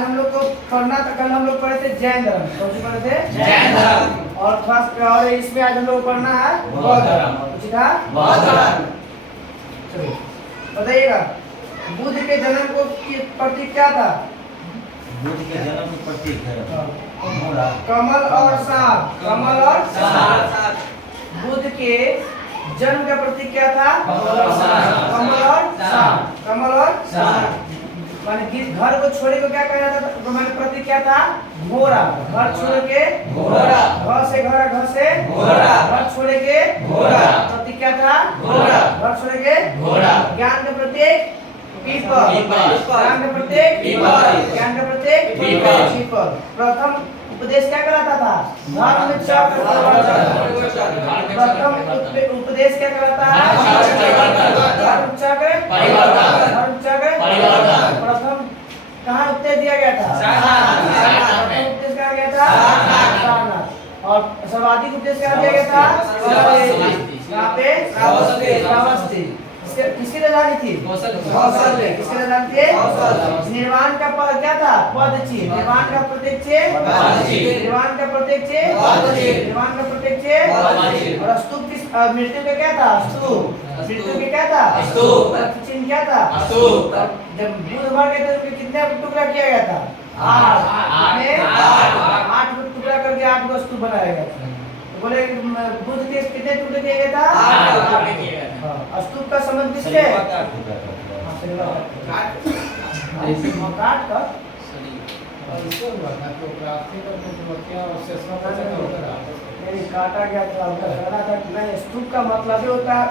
आज हम लोग को पढ़ना था, कल हम लोग पढ़े थे जैन धर्म, कौन सी पढ़े थे? जैन धर्म। और इसमें आज हम लोग को पढ़ना है बौद्ध धर्म। कुछ था? बौद्ध धर्म। चलिए बताइएगा, बुद्ध के जन्म को की प्रतीक क्या था? बुद्ध के जन्म की प्रतीक है कमल और सांप। कमल और सांप। बुद्ध के जन्म का प्रतीक क्या था? कमल और सांप। कमल और सांप। माने घर को छोड़े को क्या कहा जाता था? तो माने प्रतीक क्या था? घोड़ा। घर छोड़ के घोड़ा। घर से घोड़ा। घर छोड़े के घोड़ा। प्रतीक क्या था? घोड़ा। घर छोड़े के घोड़ा। ज्ञान का प्रतीक पीपल। ज्ञान का प्रतीक पीपल। ज्ञान का प्रतीक पीपल। प्रथम उपदेश क्या कहलाता था? धर्म चक्र परिवर्तन। प्रथम उपदेश क्या कहलाता है? धर्म चक्र परिवर्तन। धर्म चक्र परिवर्तन। प्रथम कहाँ उपदेश दिया गया था? प्रथम उपदेश कहाँ गया था? सारनाथ। और सर्वाधिक उपदेश कहाँ दिया गया था? कहाँ पे? श्रावस्ती। किसकी राजधानी थी? कौशल्य। किसकी राजधानी थी? निर्वाण का पद क्या था? पदची। निर्वाण का प्रतीक छे निर्वाण का प्रतीक छे निर्वाण का प्रतीक छे। और स्तूप किस मृत्यु का क्या था? स्तूप। मृत्यु के क्या था? स्तूप। चिन्ह क्या था? स्तूप। जब बुद्ध मर गए थे तो कितने टुकड़ा किया गया था? 8 टुकड़ा करके 8 को स्तूप बनाया गया था। बोले बुद्ध के कितने टुकड़े किए गए था? 8। स्तूप का संबंध किससे? काट कर नहीं काटा गया था। कहना था कि नहीं, स्तूप का मतलब ये होता है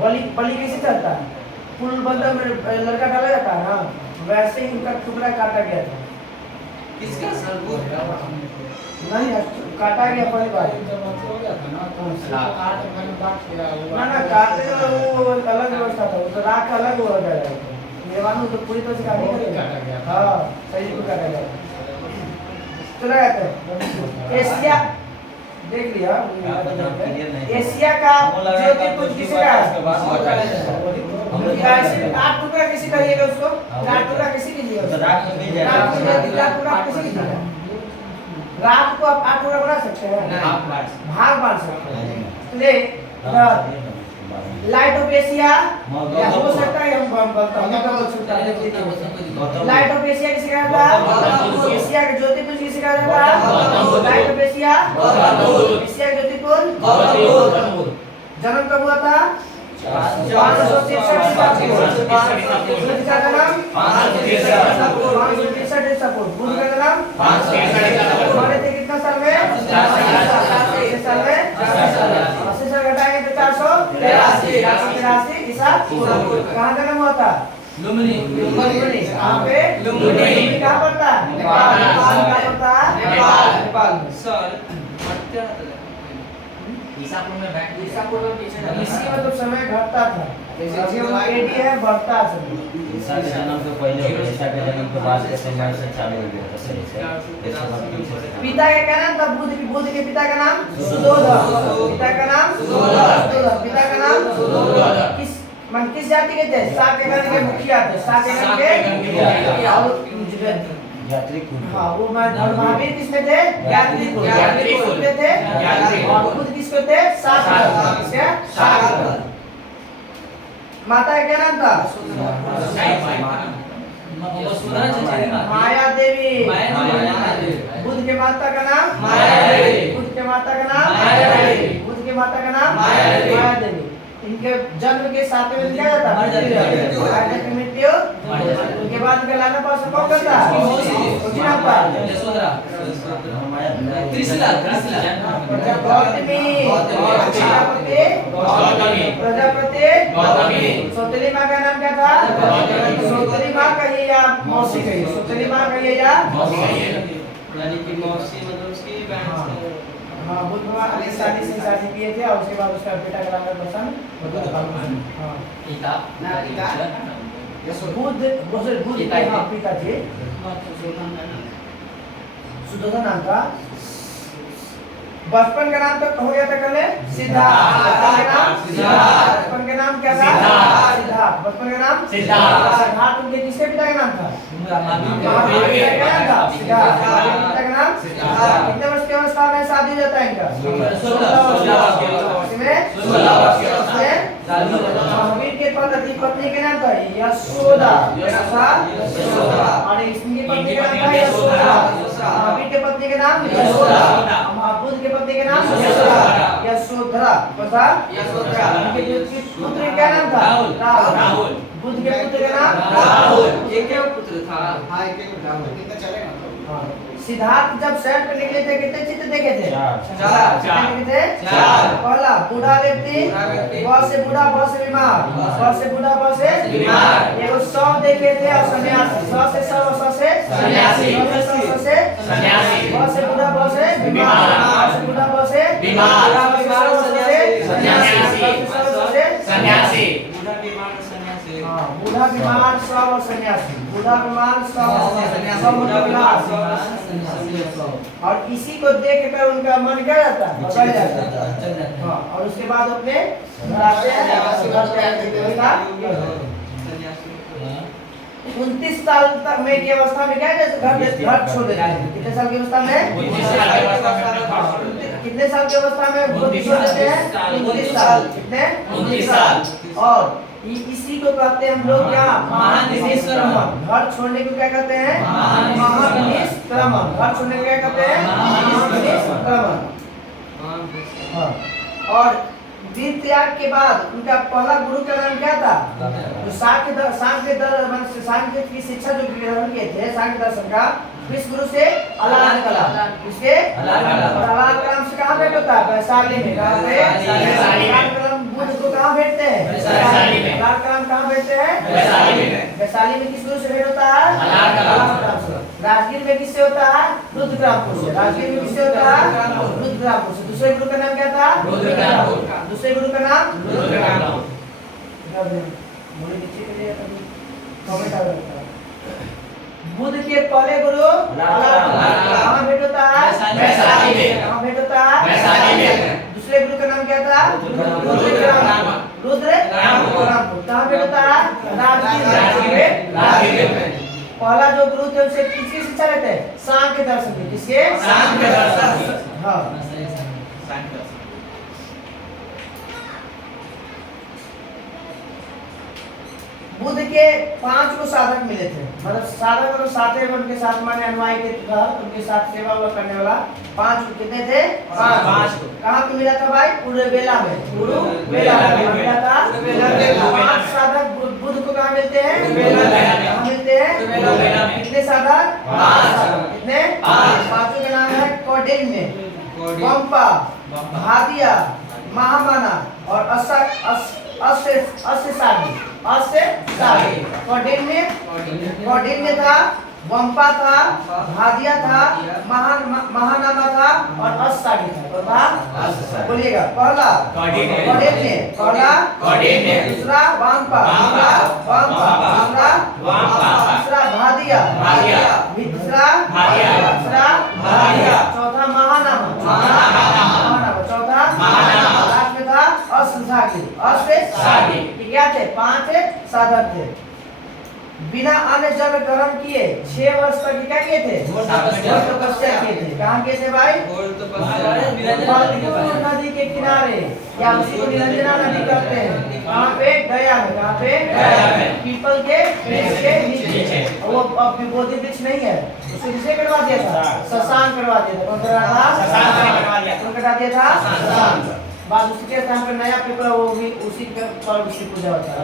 बलि कैसे चलता है? पुल बंदर में लड़का डाला जाता है ना, वैसे ही उनका टुकड़ा काटा गया था। किसका सर? नहीं काटा गया पहली बार ना काटे वो अलग व्यवस्था था, तो राख अलग हो गया था। मेवानू तो पूरी तरह से काटा गया। हाँ सही को काटा गया। चला जाता है एशिया, देख लिया एशिया का ज्योतिर्पुंज किसी का है? 8 टुकड़ा किसी का लिएगा उसको? 8 टुकड़ा किसी के लिए? रात को आप 8 टुकड़ा बना सकते हैं? भाग बांट सकते हैं। ले लाइट ऑफ एशिया हो सकता है, हम लाइट ऑफ एशिया किसे कहा था? एशिया का ज्योतिर्पुंज किसे कहा था? लाइट ऑफ एशिया एशिया का ज्योतिर्पुंज। जन्म कब हुआ था? 563 बुद्ध का जन्म 563 ईसा पूर्व। बुद्ध का जन्म 563 मरे थे कितना साल में? 80 साल में। 80 साल घटाएंगे तो 483 ईसा पूर्व। कहाँ जन्म हुआ था? लुम्बिनी। कहाँ पे? लुम्बिनी। कहाँ पड़ता है? नेपाल। कहाँ पड़ता है? नेपाल। सर ईसापुर में इसी मतलब समय घटता था, जैसे एडी है बढ़ता है समय। ईसा के जन्म से पहले और ईसा के जन्म के बाद के समय से चालू हो गया था सही से। पिता का क्या नाम था? बुद्ध के पिता का नाम सुधोधन। पिता का नाम सुधोधन। पिता का नाम सुधोधन। किस जाति के थे? सातवाहन के मुखिया थे। सातवाहन के यात्री कुल। हाँ वो महावीर किसमें थे? यात्री कुल में थे। और बुद्ध किसको थे? शाक्य। माता का क्या नाम था? माया देवी। बुद्ध के माता का नाम बुद्ध के माता का नाम बुद्ध के माता का नाम माया देवी। इनके जन्म के 7वें दिन क्या जाता है? मृत्यु। उनके बाद इनका लाना पास कौन करता है? प्रजापति। सौतेली माँ का नाम क्या था? सौतेली माँ कहिए या मौसी कहिए? सौतेली माँ कहिए या मौसी मतलब उसकी बहन। हाँ बुद्ध भगवान अपनी शादी किए थे और उसके बाद उसका बेटा का नाम प्रसन्न। हाँ बुद्ध हाँ पिता थे। सुधोधन नाम था। बचपन का नाम तो हो गया था कल सिद्धार्थ। बचपन का नाम क्या था? सिद्धार्थ। बचपन का नाम सिद्धार्थ। उनके किसके पिता का नाम था? महावीर का क्या नाम था? सिद्धार्थ। महावीर के पिता का नाम? कितने वर्ष की अवस्था में शादी हो जाता है इनका? 16 वर्ष में। महावीर के पत्नी के नाम था यशोदा। और इसकी पत्नी का नाम था यशोदा। महावीर के पत्नी के नाम यशोदा। बुद्ध के पत्नी के नाम यशोधरा। पता? उनके पुत्र क्या नाम था? राहुल। बुद्ध के पुत्र का नाम राहुल। एक क्या पुत्र था? कितना चलेगा तो? सिद्धार्थ जब शहर पे निकले थे कितने चित्र देखे थे? चार। कितने थे? पहला बूढ़ा व्यक्ति, बहुत से बूढ़ा, बहुत से बीमार, बहुत से बूढ़ा, बहुत से बीमार। एगो 100 देखे थे और सन्यासी। 100 से 100 और 100 से सन्यासी। 100 से 100 से सन्यासी। बहुत से बूढ़ा, बहुत से बीमार, बहुत से बूढ़ा, बहुत से बीमार, बहुत से 100 से सन्यासी, 100 से सन्यासी। बूढ़ा बीमार 100 और सन्यासी। बूढ़ा बीमार 100 और इसी को देख कर उनका मन क्या जाता है? बढ़ जाता है। हाँ, और उसके बाद अपने घर आते हैं। 29 साल तक में की अवस्था में क्या घर छोड़ देते हैं। कितने साल की अवस्था में? कितने साल की अवस्था में छोड़ देते हैं? 29 साल। कितने? 29 साल। और इसी को कहते हैं हम लोग क्या? महानिष्क्रमण। घर छोड़ने को क्या कहते हैं? महानिष्क्रमण। घर छोड़ने को क्या कहते हैं? महानिष्क्रमण। और वीर त्याग के बाद उनका पहला गुरु का नाम क्या था? जो सांख्य की शिक्षा जो ग्रहण किए थे, सांख्य दर्शन का, किस गुरु से? अलाल कलाम। किसके? और अलाल कलाम से कहाँ भेंट होता है? वैशाली में। कहाँ पे? अलाल कलाम बुद्ध को कहाँ भेंटते हैं? वैशाली में। अलाल कलाम कहाँ भेंटते हैं? वैशाली में। वैशाली में किस गुरु से भेंट होता है? अलाल कलाम से। राजगीर में किससे होता है? रुद्रग्रामपुर से। राजगीर में किससे होता है? रुद्रग्रामपुर से। दूसरे गुरु का नाम क्या था? रुद्रग्रामपुर। दूसरे गुरु का नाम? रुद्रग्रामपुर। बोले नीचे के लिए कमेंट आ रहा है। बुद्ध के पहले गुरु कहाँ भेंट होता है? वैशाली में। कहाँ भेंट होता है? वैशाली में। दूसरे गुरु का नाम क्या था? रुद्रग्रामपुर। कहाँ भेंट होता है? राजगीर में। पहला जो गुरु थे उनसे किसकी शिक्षा लेते हैं? सांख्य दर्शन की। किसके? सांख्य दर्शन। हाँ। बुद्ध के 5 को साधक मिले थे। मतलब साधक और साथे में उनके साथ माने अनुयायी के तहत उनके साथ सेवा करने वाला 5 कितने थे? 5 कहाँ पे मिला था भाई? उरुवेला में। उरुवेला में मिला था। 5 साधक बुद्ध को कहाँ मिलते हैं? कहाँ मिलते हैं? कितने साधक? 5। कितने? 5। पांचों का नाम है कौंडिन्य, वंपा, भादिया, महामाना और कौंडिन्य था, वंपा था, भादिया था, महानामा था और असागी था। बोलिएगा। पहला कौंडिन्य, दूसरा वंपा, तीसरा भादिया, तीसरा चौथा महानामा, चौथा लास्ट में था असागी। क्या थे? 5 साधक थे। बिना अन्य जल ग्रहण किए 6 वर्ष तक क्या किए थे? तपस्या किए थे। कहाँ किए थे भाई? नदी के किनारे, या उसी को निरंजना नदी कहते हैं। कहाँ पे? गया में। कहाँ पे? गया में। पीपल के वृक्ष के नीचे। वो अब बोधि वृक्ष नहीं है, उसे किसे कटवा दिया था? शशांक कटवा दिया था। कौन कटवा था? कौन कटा दिया था? शशांक। बाद उसके स्थान पर नया पीपल, वो भी उसी पर उसकी पूजा होता है।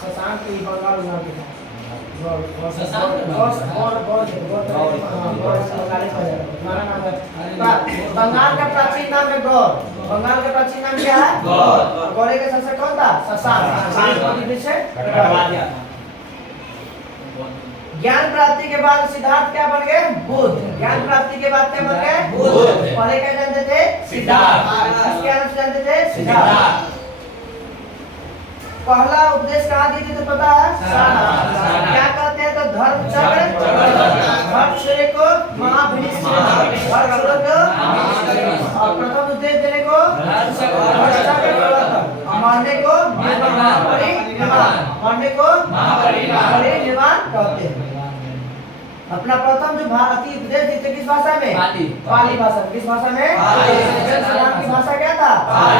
शशांक की बंगाल में बंगाल का प्राचीन नाम है गौर। बंगाल का प्राचीन नाम क्या है? गौर का शासक कौन था? शशांक। ज्ञान प्राप्ति के बाद सिद्धार्थ क्या बन गए? बुद्ध। ज्ञान प्राप्ति के बाद क्या बन गए? बुद्ध। पहले क्या जानते थे? सिद्धार्थ। किसके नाम से जानते थे? सिद्धार्थ। पहला उपदेश कहाँ दिए थे तो पता है? क्या कहते हैं? तो धर्म चक्र, धर्म को महाभिनिष्क्रिय, और प्रथम उपदेश देने को, मरने को को महापरिनिर्वाण कहते हैं। अपना प्रथम जो भारतीय उपदेश दी थी किस भाषा में? पाली भाषा। किस भाषा में? पाली। की भाषा क्या था?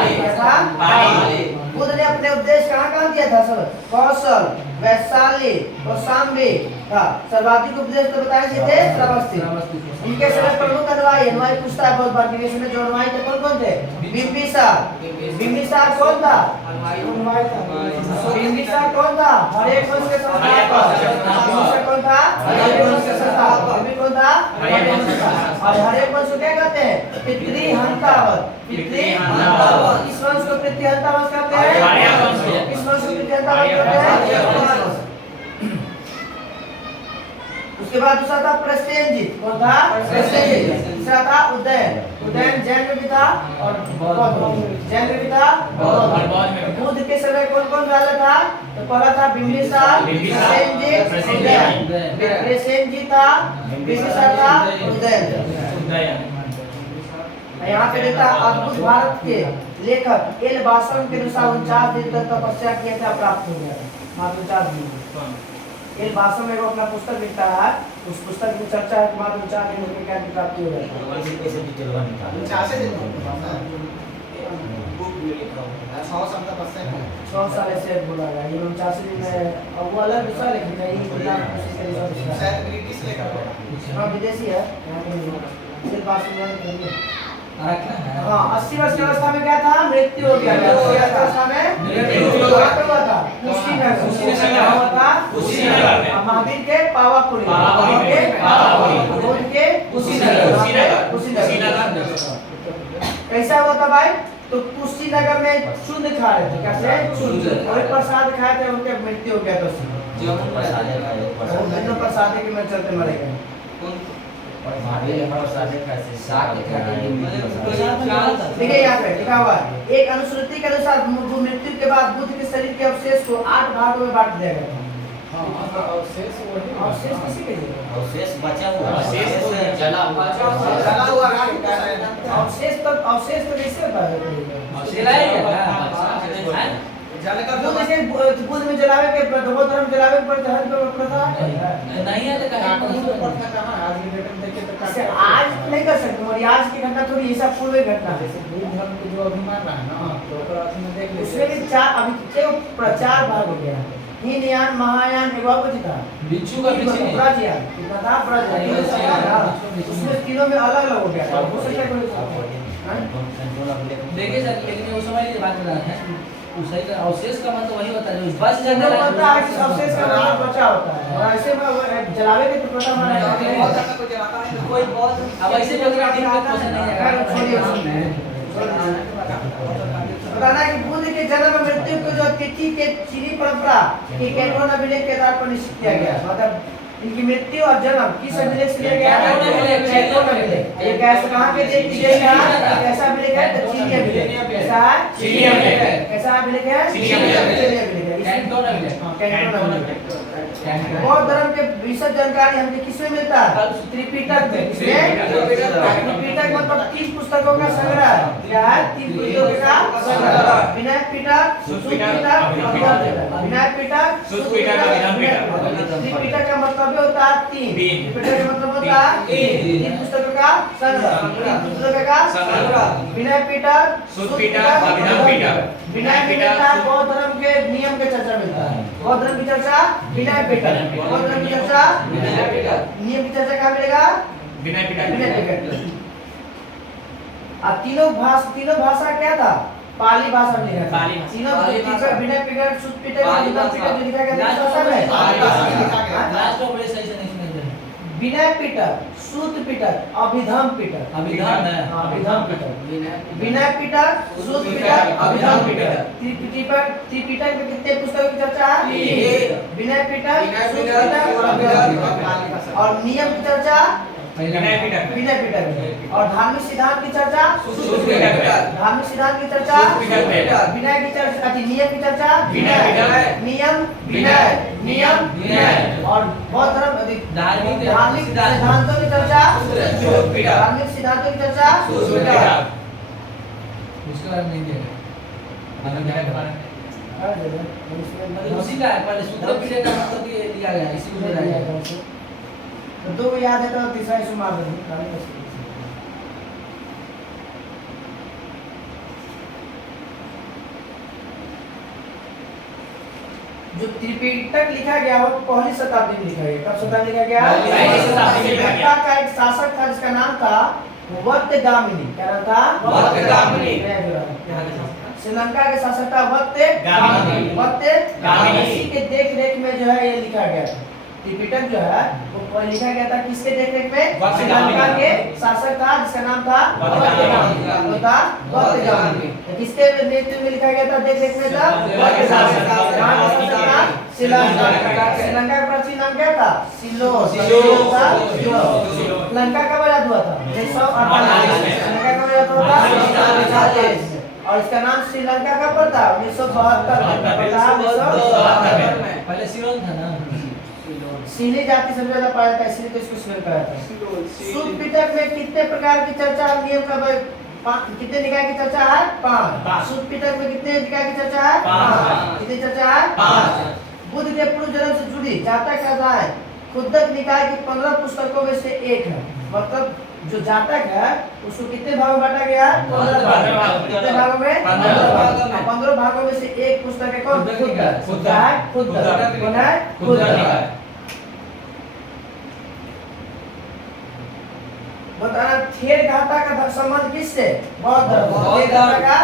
क्या था? पाली। बुद्ध ने अपने उपदेश कहाँ दिया था सर? कौशल, वैशाली और शाम्बी था। सर्वाधिक उपदेश तो बताए थे श्रावस्ती। इनके समय प्रमुख अनुयायी पूछता है बहुत बार कि इसमें जो अनुयायी थे कौन थे? बिंबिसार। बिंबिसार कौन था? बिंबिसार कौन था? हर एक वंश के संस्थापक। बिंबिसार कौन था? हर एक वंश के संस्थापक। कौन था? और हर एक वंश को क्या कहते हैं? पितृहंतावत। पितृहंतावत। इस वंश को पितृहंतावत कहते हैं। इस वंश को पितृहंतावत कहते हैं। उसके बाद दूसरा था प्रसेनजीत। कौन था? प्रसेनजीत। तीसरा था उदयन। उदयन जैन में भी था और जैन में भी था। बुद्ध के समय कौन कौन राजा था? तो पहला था बिंबिसार, प्रसेनजीत, उदयन। प्रसेनजीत था, बिंबिसार था, उदयन। यहाँ पे देखता अद्भुत भारत के लेखक एल बासन के अनुसार 49 दिन तक तपस्या किया था, प्राप्त हो गया मात्र 49 दिन। एल बासन में वो अपना पुस्तक लिखता है, उस पुस्तक की चर्चा है मात्र 49 दिन में क्या प्राप्ति हो जाती है। 100 साल ऐसे बोला गया ये 49 दिन में। और वो अलग विषय लिखता है, ये बोला शायद ब्रिटिश लेखक है, विदेशी है यहाँ पे। एल बासन में हाँ 80 वर्ष की अवस्था में क्या था? मृत्यु हो गया। 80 वर्ष की अवस्था में मृत्यु हुआ था। कुशीनगर में महावीर के पावापुरी कैसा हुआ था भाई? तो कुशीनगर में शुद्ध खा रहे थे। कैसे? शुद्ध। और प्रसाद खाए थे, उनके मृत्यु हो गया था। प्रसाद के में चलते मरे गए। देखिए यहाँ पे लिखा हुआ है, एक अनुश्रुति के अनुसार मृत्यु के बाद बुद्ध के शरीर के अवशेष को 8 भागों में बांट दिया गया था। अवशेष किसी के लिए? अवशेष बचा हुआ, जला हुआ अवशेष तो कैसे होता है? बुद्ध में जलावे के धर्म जलावे पर प्रथा नहीं है। तो आज नहीं कर सकते, और आज की घटना थोड़ी ऐसा पूर्व घटना है। धर्म के जो अभिमान रहा है ना, तो उसमें भी 4 अभी प्रचार भाग हो गया। हीनयान, महायान, एवं था बिच्छू का ब्रजयान कितना था? ब्रजयान। उसमें तीनों में अलग अलग हो गया था। हो सकता है देखिए सर, लेकिन वो समझ लीजिए बात कर रहा है सही का अवशेष का मतलब वही होता है जो बच जाता है। अवशेष का मतलब बचा होता है, और ऐसे में जलावे के तो पता माना कोई बहुत अब ऐसे लोग का दिन का क्वेश्चन नहीं है। बताना कि बुद्ध के जन्म और मृत्यु को जो तिथि के चीनी परंपरा के कैनोन अभिलेख के आधार पर निश्चित किया गया। मतलब इनकी मृत्यु और जन्म किस अभिलेख से लिया गया? कैनोन अभिलेख। ये कैसे कहाँ पे देखिए कैसा अभिलेख है? तो चीनी अभिलेख। कैसा है? चीनी अभिलेख। कैसा अभिलेख है? चीनी अभिलेख। कैनोन अभिलेख। बौद्ध धर्म के विशद जानकारी हमने किसमें मिलता है? त्रिपिटक में। त्रिपिटक मतलब 30 पुस्तकों का संग्रह। क्या है? 30 पुस्तकों का संग्रह। विनय पिटक, सुत्त पिटक, विनय पिटक, सुत्त पिटक। त्रिपिटक का मतलब होता है 3। त्रिपिटक का मतलब होता है 3 पुस्तकों का संग्रह। 3 पुस्तकों का संग्रह। विनय पिटक, सुत्त पिटक, अभिधम पिटक। विनय पिटक बौद्ध धर्म के नियम के चर्चा मिलता है। बौद्ध धर्म की चर्चा विनय पिटक। बौद्ध धर्म की चर्चा विनय पिटक। नियम की चर्चा कहाँ मिलेगा? विनय पिटक। अब तीनों भाषा क्या था? पाली भाषा में लिखा था। तीनों विनय पिटक, सुत्त पिटक, अभिधम पिटक लिखा गया था। लास्ट में बड़े सही से नहीं समझ रहे। विनय पिटक, सुत्त पिटक, अभिधम पिटक। अभिधम है। अभिधम पिटक। विनय पिटक, सुत्त पिटक, अभिधम पिटक। त्रिपिटक में कितने पुस्तकों की चर्चा है? विनय पिटक, सुत्त पिटक, अभिधम पिटक। और नियम की चर्चा विनय पिटक। और धार्मिक सिद्धांत की चर्चा सुत्त पिटक। धार्मिक सिद्धांत की चर्चा विनय की चर्चा। नियम की चर्चा विनय। नियम विनय। और बौद्ध धर्म धार्मिक सिद्धांतों की चर्चा धार्मिक सिद्धांतों की चर्चा। उसके बारे में नहीं दिया मतलब उसी का है, पहले सूत्र पीछे का मतलब ये दिया गया है, इसी को दिया गया है। तो दो को याद है तो तीसरा इसको मार देंगे। जो त्रिपिटक लिखा गया वो पहली शताब्दी में लिखा गया। कब शताब्दी लिखा गया? पहली शताब्दी में लिखा गया। श्रीलंका का एक शासक था जिसका नाम था वत्तगामिनी। क्या नाम था? वत्तगामिनी। श्रीलंका के शासक था वत्तगामिनी। इसी के देख रेख में जो है ये लिखा गया था। त्रिपिटक जो है वो लिखा गया था किसके देख रेख में? श्रीलंका के शासक था जिसका नाम था वत्तगामिनी। किसके नेतृत्व में लिखा गया था? देख रेख में था श्रीलंका का प्राचीन नाम क्या था? सिलोन। लंका कब आजाद हुआ था? 1948 में। लंका कब आजाद हुआ था? 1948 में। और इसका नाम श्रीलंका कब पड़ता? 1972 में। पहले सिलोन था ना। सीली जाति सबसे ज्यादा पाया जाता है, इसलिए तो इसको सिलोन कहा जाता है। सूत पिटक में कितने प्रकार की चर्चा और नियम का कितने निकाय की चर्चा है? 5। सूत पिटक में कितने निकाय की चर्चा है? 5। कितनी चर्चा है? 5। बुद्ध के पूर्व जन्म से जुड़ी जातक अध्याय खुद्दक निकाय की 15 पुस्तकों में से एक है। मतलब जो जातक है उसको कितने भागों में बांटा गया है? 15 भागों। कितने भागों में? 15 भागों में से एक पुस्तक है कौन? खुद्दक। खुद्दक कौन है? खुद्दक। बताना थेर गाथा का संबंध किससे? बौद्ध धर्म। थेर गाथा का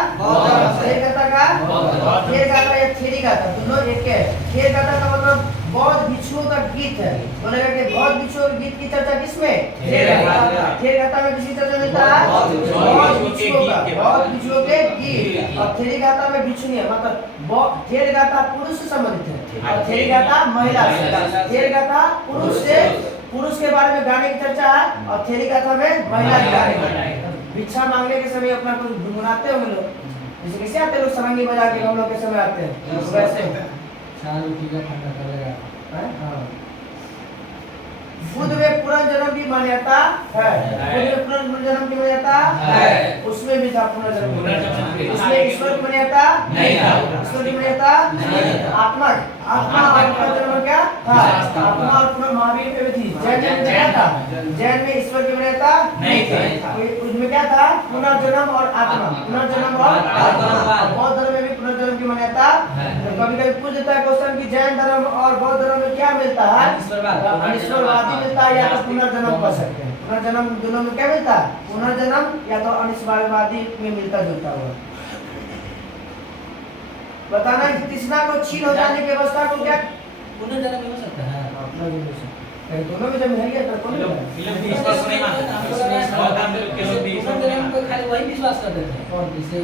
थेर गाथा या थेरी गाथा दोनों एक है। थेर गाथा का मतलब बौद्ध भिक्षुओं का गीत है। बोलेगा कि बौद्ध भिक्षुओं के गीत की चर्चा किसमें? थेर गाथा में किसकी चर्चा मिलता है? बौद्ध भिक्षुओं के गीत। और थेरी गाथा में भिक्षु नहीं है, मतलब थेर गाथा पुरुष से संबंधित है और थेरी गाथा महिला से। थेर गाथा पुरुष के बारे में गाने की चर्चा है और थेरी गाथा में महिला के बारे में। भिक्षा मांगने के समय अपना कुछ गुनगुनाते होंगे लोग, जैसे कैसे आते लोग सरंगी बजा के हम लोग के समय आते हैं वैसे। चार रोटी का ठंडा करेगा। बुद्ध में पुनर्जन्म की मान्यता है। बुद्ध में पुनर्जन्म की मान्यता है। उसमें भी था पुनर्जन्म। उसमें ईश्वर की मान्यता नहीं था। ईश्वर की मान्यता आत्मा और पुनर्जन्म क्या था? आत्मा और पुनर् महावीर में भी थी। जैन में क्या था? जैन में ईश्वर की मान्यता नहीं थी। उसमें क्या था? पुनर्जन्म और आत्मा। पुनर्जन्म और आत्मा। बौद्ध धर्म में भी पुनर्जन्म की मान्यता। कभी कभी पूछ देता है क्वेश्चन कि जैन धर्म और बौद्ध धर्म में क्या मिलता है? अनिश्वरवादी मिलता है या तो पुनर्जन्म कर सकते हैं। पुनर्जन्म दोनों में क्या मिलता है? पुनर्जन्म या तो अनिश्वरवादी में मिलता जुलता हुआ। बताना कि तृष्णा को छीन हो जाने की अवस्था को क्या? पुनर्जन्म में हो सकता है। दोनों में जब मिल गया तो कौन पुनर्जन्म को खाली वही विश्वास करते थे। और जैसे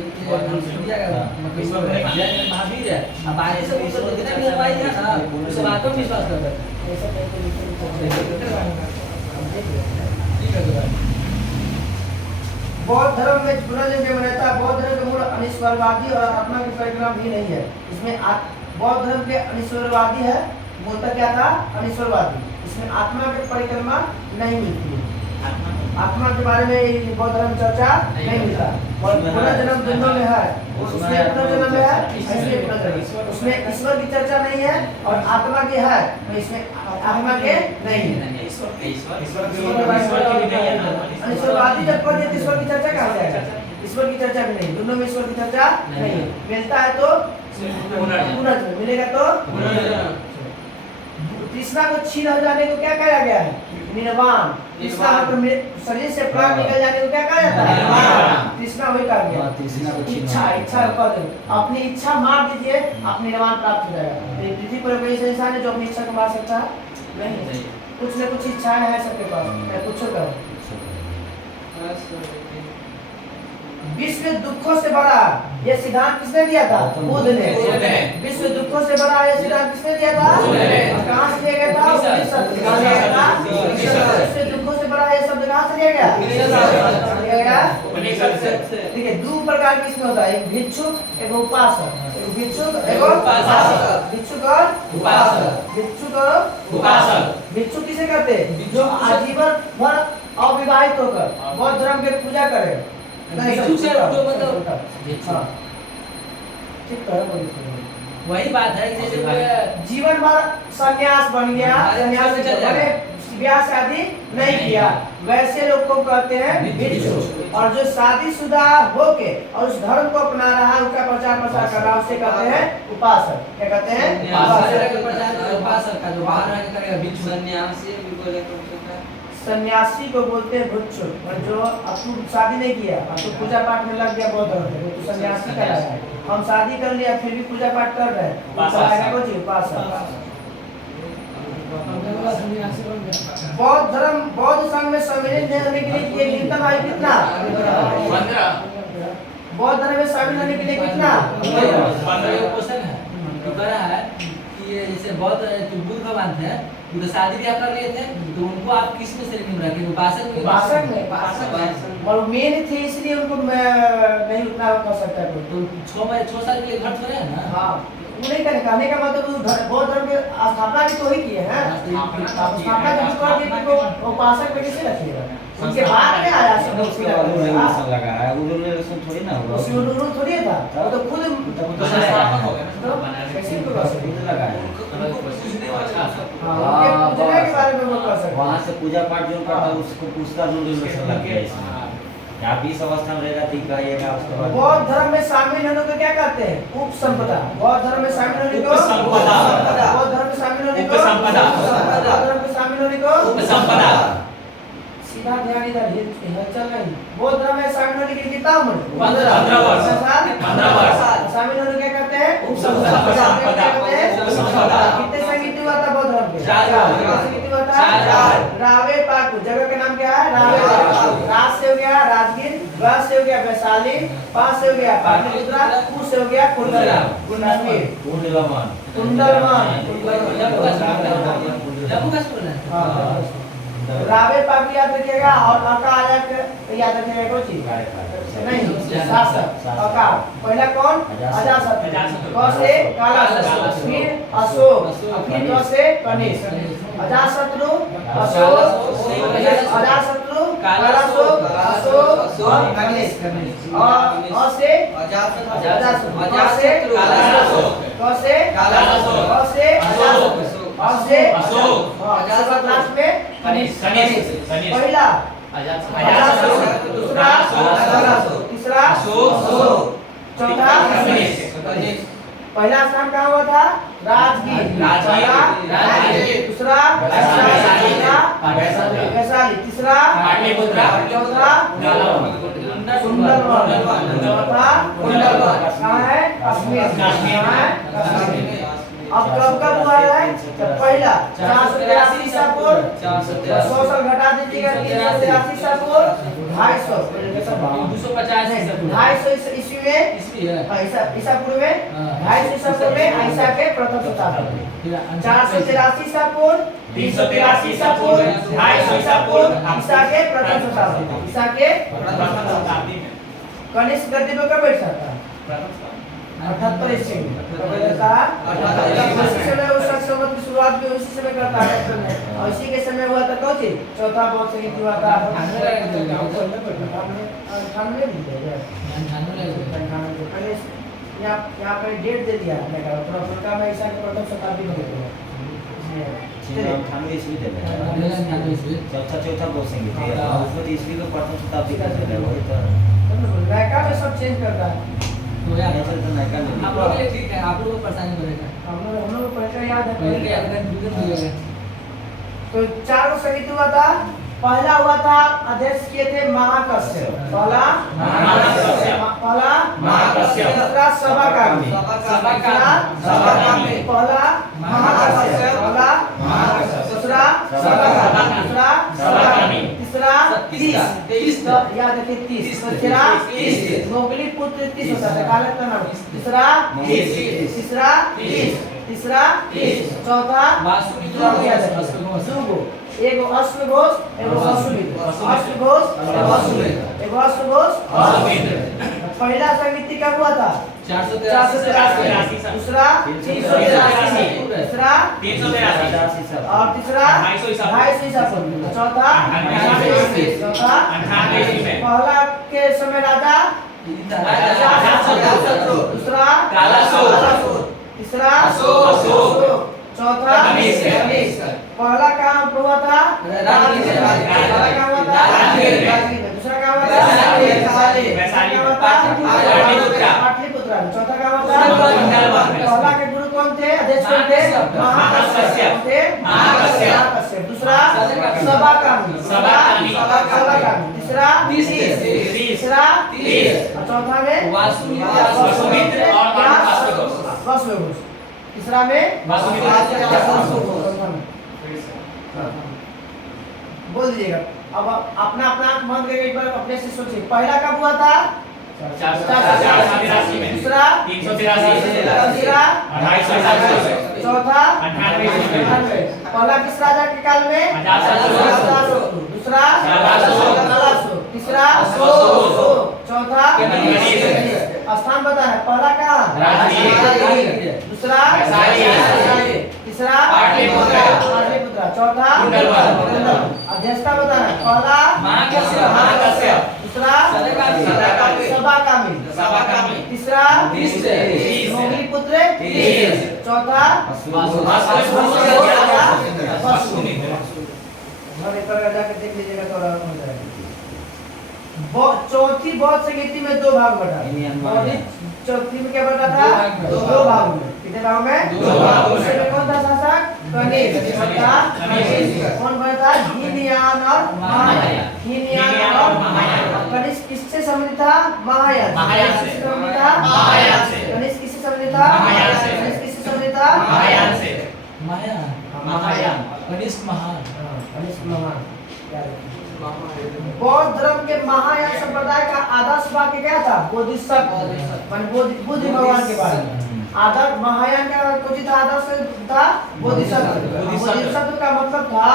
मतलब महावीर है, अब आगे से ऊपर तो जितना भी हवाई है ना उस बात पर विश्वास करते थे। बौद्ध धर्म में पुनर्जन्म की मान्यता। बौद्ध धर्म के मूल अनिश्वरवादी और आत्मा की परिक्रमा भी नहीं है। इसमें बौद्ध धर्म के अनिश्वरवादी है, मूलतः क्या था? अनिश्वरवादी। इसमें आत्मा की परिक्रमा नहीं मिलती है। आत्मा के बारे में बौद्ध धर्म चर्चा नहीं मिलता। और पुनर्जन्म दोनों में है। उसमें पुनर्जन्म में है, उसमें ईश्वर की चर्चा नहीं है और आत्मा की है, तो इसमें आत्मा के नहीं है। अनिश्वरवादी जब पढ़िए तो ईश्वर की चर्चा कहाँ जाएगा? ईश्वर की चर्चा भी नहीं, दोनों में ईश्वर की चर्चा नहीं है। मिलता है तो पुनर्जन्म, मिलेगा तो तृष्णा को छीन हो जाने को क्या कहा गया है? निर्वाण। तृष्णा मतलब शरीर से प्राण निकल जाने को क्या कहा जाता है? तृष्णा वही कहा गया। इच्छा अपनी इच्छा मार दीजिए, आप निर्वाण प्राप्त हो जाएगा। पृथ्वी पर कोई ऐसा इंसान है जो अपनी इच्छा को मार सकता है? नहीं। कुछ न कुछ इच्छाएं हैं सबके पास, कुछ करो। विश्व दुखों से बड़ा ये सिद्धांत किसने दिया था? बुद्ध ने। विश्व दुखों से बड़ा ये सिद्धांत किसने दिया था? कहाँ से लिया गया था? विश्व दुखों से बड़ा ये शब्द कहाँ से लिया गया? ठीक है, दो प्रकार की इसमें होता है, एक भिक्षुक एक उपासक। भिक्षुक एवं उपासक। भिक्षुक और उपासक। भिक्षुक और उपासक। भिक्षुक किसे कहते हैं? जो आजीवन भर अविवाहित होकर बौद्ध धर्म की पूजा करे। भिक्षु से जो मतलब ठीक है, वही बात है कि जैसे वो जीवन भर संन्यास बन गया, संन्यास से बने, ब्याह शादी नहीं किया, वैसे लोग को कहते हैं भिक्षु। और जो शादीशुदा होके और उस धर्म को अपना रहा है, उसका प्रचार प्रसार कर रहा है, उसे कहते हैं उपासक। क्या कहते हैं? उपासक का जो बाहर रह के करेगा भिक्षु। सन्यासी भी बोले तो होता है। सन्यासी को बोलते हैं भिक्षु। और जो अब तू शादी नहीं किया, अब तू पूजा पाठ में लग गया बहुत धर्म में, तो सन्यासी का है। हम शादी कर लिया फिर भी पूजा पाठ कर रहे हैं, उपासक। बौद्ध धर्म, बौद्ध संघ में सम्मिलित होने के लिए न्यूनतम आयु कितना? 15। बौद्ध धर्म में शामिल होने के लिए कितना? क्वेश्चन है तो कह रहा है कि ये जैसे बहुत जो बुद्ध भगवान थे वो तो शादी ब्याह कर लिए थे, तो उनको आप किस में श्रेणी में रखें? उपासक में। और मेन थे इसलिए उनको नहीं उतना कर सकता कोई। तो 6 साल के लिए घर छोड़े हैं ना। हाँ, वो नहीं कहने का मतलब बौद्ध धर्म के स्थापना भी तो ही किए हैं। स्थापना जब कर दिए तो उपासक में कैसे रखिएगा? उनके बाद में आया सब उसके बाद वो रेवोल्यूशन लगा है, वो रेवोल्यूशन थोड़ी ना हुआ, उसमें रूल थोड़ी था, वो तो खुद संस्थापक हो गया ना। तो कैसे को कर सकते? खुद लगा है। हाँ, उनके पूजा के बारे में वो कर सकते। वहाँ से पूजा पाठ जो करता है उसको उसका रूल रेवोल्यूशन लग गया इसमें। आप इस अवस्था में रहेगा ठीक कहिएगा, उसके बाद बौद्ध धर्म में शामिल होने को क्या कहते हैं? उपसंपदा। बौद्ध धर्म में शामिल होने को उपसंपदा। बौद्ध धर्म में शामिल होने को उपसंपदा। बौद्ध धर्म में शामिल होने को उपसंपदा। सीधा ध्यान इधर चल रही। बौद्ध धर्म में शामिल होने के लिए कितना उम्र? 15 वर्ष। 15 वर्ष। शामिल होने क्या कहते हैं? उपसंपदा। कितने संगीत हुआ था बौद्ध धर्म के? 4। संगीत हुआ था? रावे पाकु। जगह का नाम क्या है? रावे पाकु। राज से हो गया राजगीर, व से हो गया वैशाली, पा से हो गया पाटलिपुत्रा, कु से हो गया कुंडला, कुंडलवन। रावे पाकु याद रखिएगा। और अका आयक याद रखिएगा। कोई चीज नहीं, शासक अका। पहला कौन? अजातशत्रु। क से कालाशत्रु, फिर अशोक, फिर क से कनिष्क। अजातशत्रु, अशोक, अजातशत्रु, कालाशोक, अशोक और कनिष्क। और अ से अजातशत्रु, क से कालाशोक, क से कालाशोक, क से अजातशत्रु, अ से अशोक, अजातशत्रु, लास्ट में कनिष्क। पहला अजातशत्रु, दूसरा अजातशत्रु, तीसरा अशोक, चौथा कनिष्क। पहला स्थान कहाँ हुआ था? राजगीर। राजगीर। दूसरा वैशाली, तीसरा पाटलिपुत्रा, चौथा कुंडलवन, चौथा कुंडलवन। कहाँ है? कश्मीर। कहाँ है? कश्मीर। अब कब हुआ है? पहला 483 ईसा पूर्व, 100 साल घटा दीजिएगा, 383 ईसा पूर्व, 250 ईस्वी में, ईसा पूर्व में, 250 ईसा पूर्व में ईसा के प्रथम शताब्दी, 483 ईसा पूर्व, 383 ईसा पूर्व, 250 ईसा पूर्व, ईसा के प्रथम शताब्दी, ईसा के प्रथम शताब्दी में कनिष्क गद्दी पर कब बैठा था? 78 ईस्वी में। कब बैठा था? 78 ईस्वी में। उस संवत की शुरुआत भी उसी समय करता है। और इसी के समय हुआ था कौन चीज? चौथा बौद्ध संगीत हुआ था। 98 भी दिया यहाँ पे डेट दे दिया हमने कहा थोड़ा फुल्का में ईसा के प्रथम शताब्दी में होते हैं। 98 ईस्वी तक है। चौथा बहुत संगीत है, उसमें तो ईस्वी का प्रथम शताब्दी का चल रहा है, वही तो नायका में सब चेंज करता है। तो यार नेचर तो नायका में आप लोग के लिए ठीक है, आप लोगों को परेशानी करेगा। हम लोग को पहले याद है पहले क्या है? तो 4 संगीत हुआ था। पहला हुआ था, अध्यक्ष किए थे महाकश्यप। पहला महाकश्यप। दूसरा सभाकामी। पहला महाकश्यप, पहला दूसरा सभाकामी, दूसरा सभाकामी, तीसरा 30 याद रखिए 30, तीसरा नोबली पुत्र 30 होता है कालक का नाम। तीसरा 30, तीसरा 30, चौथा वासुदेव। एगो अश्वघोष, एगो अश्वमित्र, अश्वघोष, एगो अश्वमित्र, एगो अश्वघोष, अश्वमित्र। पहला संगीति कब हुआ था? 483, दूसरा 383, तीसरा 383 और तीसरा 250 ईसा पूर्व, चौथा 98 ईस्वी में। पहला के समय राजा दूसरा कालासुर, तीसरा अशोक। चौथा कनिष्क। पहला काम हुआ था राजगीर। पहला काम हुआ था राजगीर। राजगीर। दूसरा काम हुआ था वैशाली। वैशाली। क्या हुआ था पाटलिपुत्र। पाटलिपुत्र। चौथा काम हुआ था मंडलवार। पहला के गुरु कौन थे? अध्यक्ष कौन थे? महाकश्यप। कौन थे? महाकश्यप। दूसरा सभाकामी। सभाकामी। सभाकामी। तीसरा तीसरा तीस। और चौथा में वासुमित्र और वासुदेव। तीसरा में बोल दीजिएगा। अब अपना अपना आंख बंद करके एक बार अपने से सोचिए, पहला कब हुआ था? 483 में। दूसरा 383। तीसरा 250। चौथा 98। पहला किस राजा के काल में? अजातशत्रु। दूसरा जालासो। तीसरा चौथा स्थान बताना। पहला कहाँ? राजगीर। दूसरा वैशाली। तीसरा पाटलिपुत्र। चौथा कुंडलवन। अध्यक्षता बताना। पहला महाकश्यप। दूसरा सभाकामी। तीसरा मोगलीपुत्र। चौथा जाकर देख लीजिएगा तो आराम हो जाएगा। चौथी बौद्ध संगीति में दो भाग बटा। चौथी में क्या बटा था? दो भाग में। कितने भाग में? दो भाग में। उसमें कौन था शासक? कनिष्क। कौन बना था? हीनयान और महायान। हीनयान और महायान। कनिष्क किससे संबंधित था? महायान। महायान से। किससे संबंधित था? महायान से। कनिष्क किससे संबंधित था? महायान से। कनिष्क किससे संबंधित था? महायान से। महायान कनिष्क महान। कनिष्क महान। बौद्ध धर्म के महायान संप्रदाय का आदर्श वाक्य क्या था? बोधिसत्व। मान बुद्ध भगवान के बारे में आदर्श महायान का कुछ आदर्श था बोधिसत्व। बोधिसत्व का मतलब था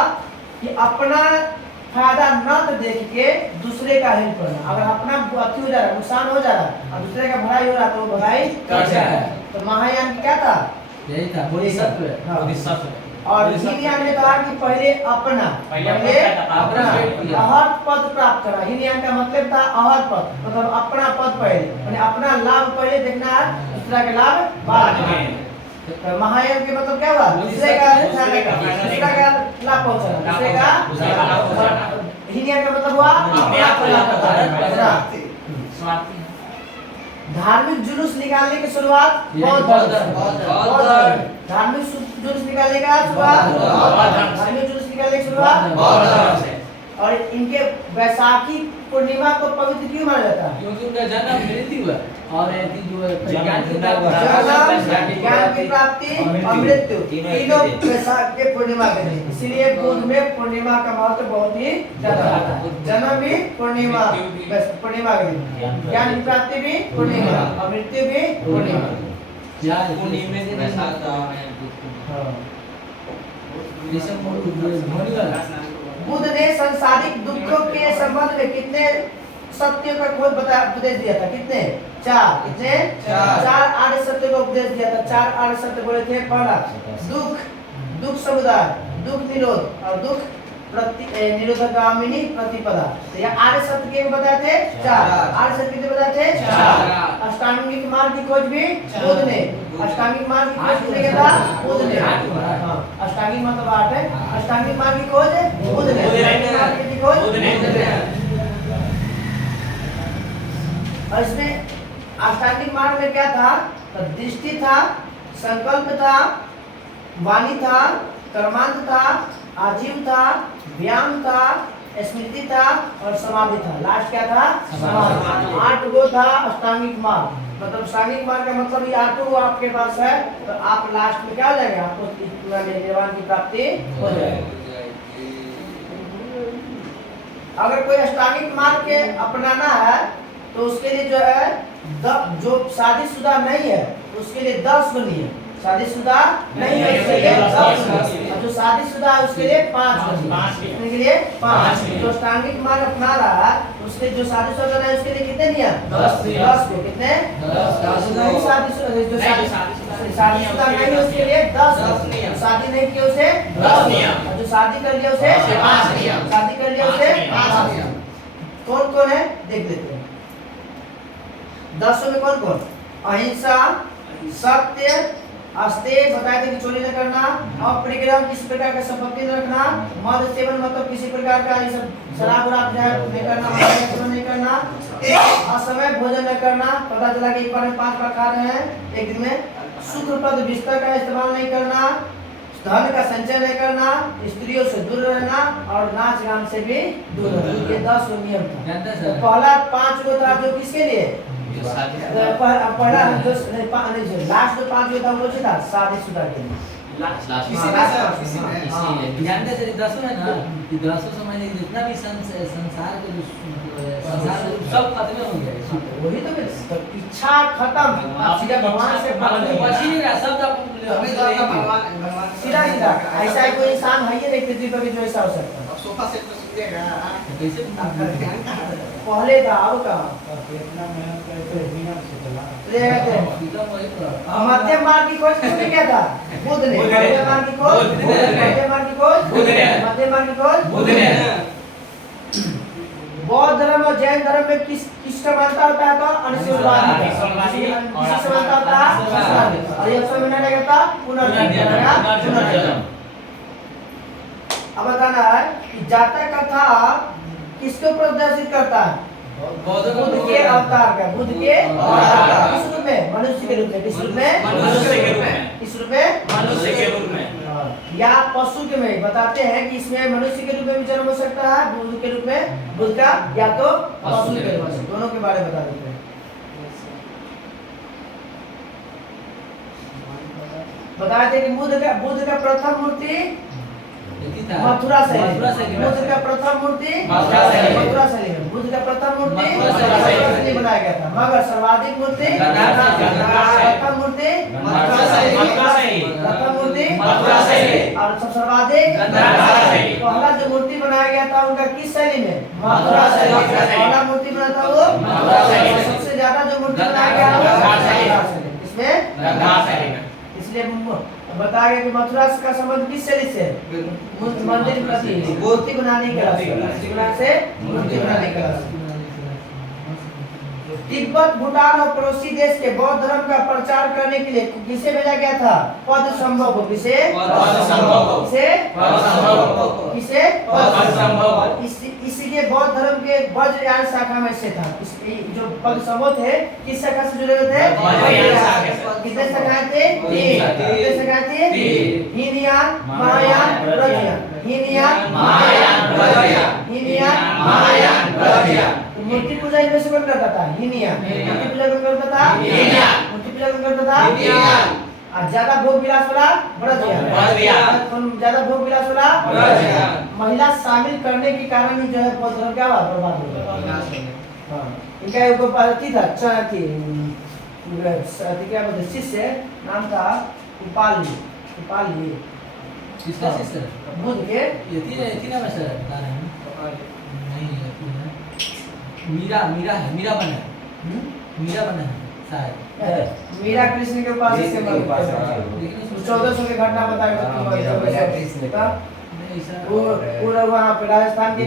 कि अपना फायदा न देख के दूसरे का हेल्प करना। अगर अपना अति हो जा रहा, नुकसान हो जा रहा और दूसरे का भलाई हो रहा तो वो भलाई करता है। तो महायान क्या था? यही था बोधिसत्व। बोधिसत्व। और हीनयान ने कहा कि पहले अपना अहर्त पद प्राप्त करा। हीनयान का मतलब था अहर्त पद, मतलब अपना पद पहले, यानी अपना लाभ पहले देखना है, दूसरा का लाभ बाद में। तो महायान के मतलब क्या हुआ? दूसरे का फायदा करना, दूसरा का लाभ पहुंचाना, दूसरे का। हीनयान का मतलब हुआ अपना को लाभ पहुंचाना। धार्मिक जुलूस निकालने की शुरुआत बौद्ध धार्मिक जुलूस निकालने का शुरुआत धार्मिक जुलूस निकालने की शुरुआत। और इनके वैशाखी पूर्णिमा को पवित्र क्यों माना जाता है? क्योंकि उनका जन्म मृत्यु हुआ और जो ज्ञान की ज्ञान की प्राप्ति और मृत्यु तीनों वैशाख के पूर्णिमा के दिन। इसीलिए बुद्ध में पूर्णिमा का महत्व बहुत ही ज्यादा है। जन्म भी पूर्णिमा के दिन, ज्ञान की प्राप्ति भी पूर्णिमा और मृत्यु भी पूर्णिमा। बुद्ध ने सांसारिक दुखों के संबंध में कितने सत्यों का खोज उपदेश दिया था? कितने? चार आर्य सत्य का उपदेश दिया था। चार आर्य सत्य बोले थे। पहला दुख समुदाय, दुख निरोध और दुख निरोधगामिनी प्रतिपदा। तो यह आर्य सत्य के बताए थे चार। आर्य सत्य के बताए थे चार। अष्टांगिक मार्ग की खोज भी बुद्ध ने। अष्टांगिक मार्ग की खोज किसने किया था? बुद्ध ने। अष्टांगिक मतलब 8 है। अष्टांगिक मार्ग की खोज बुद्ध ने। अष्टांगिक की खोज बुद्ध ने। और इसमें अष्टांगिक मार्ग में क्या था? तो दृष्टि था, संकल्प था, वाणी था, कर्मांत था, आजीव था, व्यायाम था, स्मृति था और समाधि था। लास्ट क्या था? समाधि। 8 गो था अष्टांगिक मार्ग। मतलब अष्टांगिक मार्ग का मतलब ये 8 गो आपके पास है तो आप लास्ट में क्या हो जाएंगे? आपको पूरा निर्वाण की प्राप्ति हो जाएगी। अगर कोई अष्टांगिक मार्ग के अपनाना है तो उसके लिए जो है जो शादीशुदा नहीं है उसके लिए 10 गो नियम। शादीशुदा नहीं है उसके लिए 10 और जो शादीशुदा है उसके लिए 5 के लिए 5। जो अष्टांगिक मार्ग अपना रहा है उसके जो शादीशुदा है उसके लिए कितने नियम? 10 को। कितने? 10। नहीं शादीशुदा नहीं है उसके लिए 10। शादी नहीं की उसे 10 नियम। जो शादी कर लिया उसे 5 नियम। शादी कर लिया उसे 5 नियम। कौन कौन है देख लेते हैं। 10 में कौन कौन? अहिंसा, सत्य, अस्ते बताए थे कि चोरी न करना, अपरिग्रह किसी प्रकार का संपत्ति न रखना, मद सेवन मतलब किसी प्रकार का ये सब शराब उराब नहीं करना, मद सेवन नहीं करना, असमय भोजन न करना, पता चला कि एक बार में 5 बार खा रहे हैं एक दिन में, शुक्रपद बिस्तर का इस्तेमाल नहीं करना, धन का संचय नहीं करना, स्त्रियों से दूर रहना और नाच गान से भी दूर रहना। ये 10 नियम था। तो पहला 5 गो था जो किसके लिए? पहला जो लास्ट जो 5 गो था वो था शादीशुदा के लिए। जानते हैं 10 है ना, कि 10 समझने कि जितना भी संसार के सब खत्म हो गया। वही तो इच्छा खत्म, आप सीधा भगवान से बची नहीं रहा, सब सीधा सीधा ऐसा कोई इंसान है ही नहीं पृथ्वी पर जो ऐसा हो सकता है। सोफा सेट तो सुनेगा कैसे पहले था अब का इतना मेहनत करके बिना से चला मध्यम मार्ग की खोज किसने किया था? बुद्ध ने। मध्यम मार्ग की खोज मध्यम मार्ग की खोज बुद्ध ने। मध्यम मार्ग की खोज बुद्ध ने। बौद्ध धर्म और जैन धर्म में किस समानता होता है? तो अनिश्वरवादी किसी समानता होता है और ये अक्षर में नहीं लगता पुनर्जन्म। अब बताना है कि जातक कथा किसको प्रदर्शित करता है? बुद्ध के अवतार का, बुद्ध के अवतार किस रूप में? मनुष्य के रूप में। किस रूप में? मनुष्य के रूप में। किस रूप में? मनुष्य के रूप में। या पशु के में बताते हैं कि इसमें मनुष्य के रूप में भी जन्म हो सकता है, बुद्ध के रूप में बुद्ध का, या तो पशु के रूप में, दोनों के बारे में बता देते हैं। बताए थे कि बुद्ध का प्रथम मूर्ति मथुरा से बुद्ध का प्रथम मूर्ति मथुरा से बुद्ध का प्रथम मूर्ति मथुरा से बनाया गया था, मगर सर्वाधिक मूर्ति प्रथम मूर्ति प्रथम मूर्ति और सब सर्वाधिक पहला जो मूर्ति बनाया गया था उनका किस शैली में? मथुरा शैली। पहला मूर्ति बना था वो सबसे ज्यादा जो मूर्ति बनाया गया वो इसमें, इसलिए बताया गया कि मथुरा का संबंध किस शैली से? मंदिर प्रति मूर्ति बनाने के से मूर्ति बनाने के। तिब्बत, भूटान और पड़ोसी देश के बौद्ध धर्म का प्रचार करने के लिए किसे भेजा गया था? पद संभव को। किसे? इसीलिए बौद्ध धर्म के वज्रयान शाखा में से था। जो पद संभव थे किस शाखा से जुड़े हुए थे? कितने शाखाएं थे? 3। कितने शाखाएं थे? हीनयान, महायान, प्रज्ञान। हीनयान, महायान, प्रज्ञान। हीनयान, महायान, प्रज्ञान। मूर्ति पूजा इनमें से कौन करता था? हीनयान। मूर्ति पूजा कौन करता था? हीनयान। मूर्ति पूजा कौन करता था? हीनयान। और ज्यादा भोग विलास वाला ब्रजयान। ज्यादा भोग विलास वाला ब्रजयान। महिला शामिल करने के कारण ही जो है बौद्ध धर्म क्या हुआ? बर्बाद हो गया। इनका एक पार्टी था, अच्छा थी क्या बोलते शिष्य, नाम था उपाली। उपाली किसका शिष्य? बुद्ध के। ये ना वैसे बता रहे हैं नहीं, मीरा बना है शायद। मीरा कृष्ण के उपासक से लेकिन 1400 की घटना बताई वो पूरा वहाँ पे राजस्थान के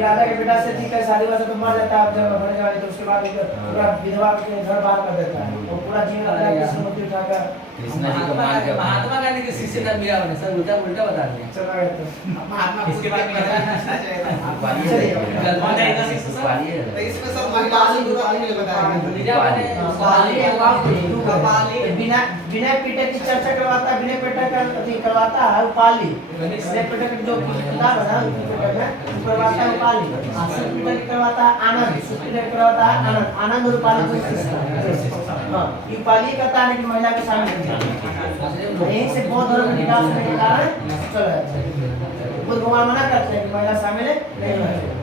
राजा के बेटा से ठीक है शादी वाला तो मर जाता है, जब मर जाए तो उसके बाद पूरा विधवा के घर बाहर कर देता है और पूरा जीवन अपना कृष्णमूर्ति उठाकर महात्मा गांधी के शिष्य था मीरा बने। सर उल्टा बता दिया। चला गया तो महात्मा इसके बारे में इसमें सब महिलाओं को बताया बिना पीटे की चर्चा करवाता है, बिना पीटे का करवाता है उपाली। बिना पीटे की जो किताब है ना करवाता है उपाली। सुख पीटे की करवाता है आनंद। सुख पीटे की करवाता है आनंद। आनंद और उपाली ये उपाली कहता है कि महिला के सामने यहीं से बौद्ध धर्म का विकास होने के कारण चल रहा है। बुद्ध भगवान मना करते हैं कि महिला शामिल नहीं होना चाहिए।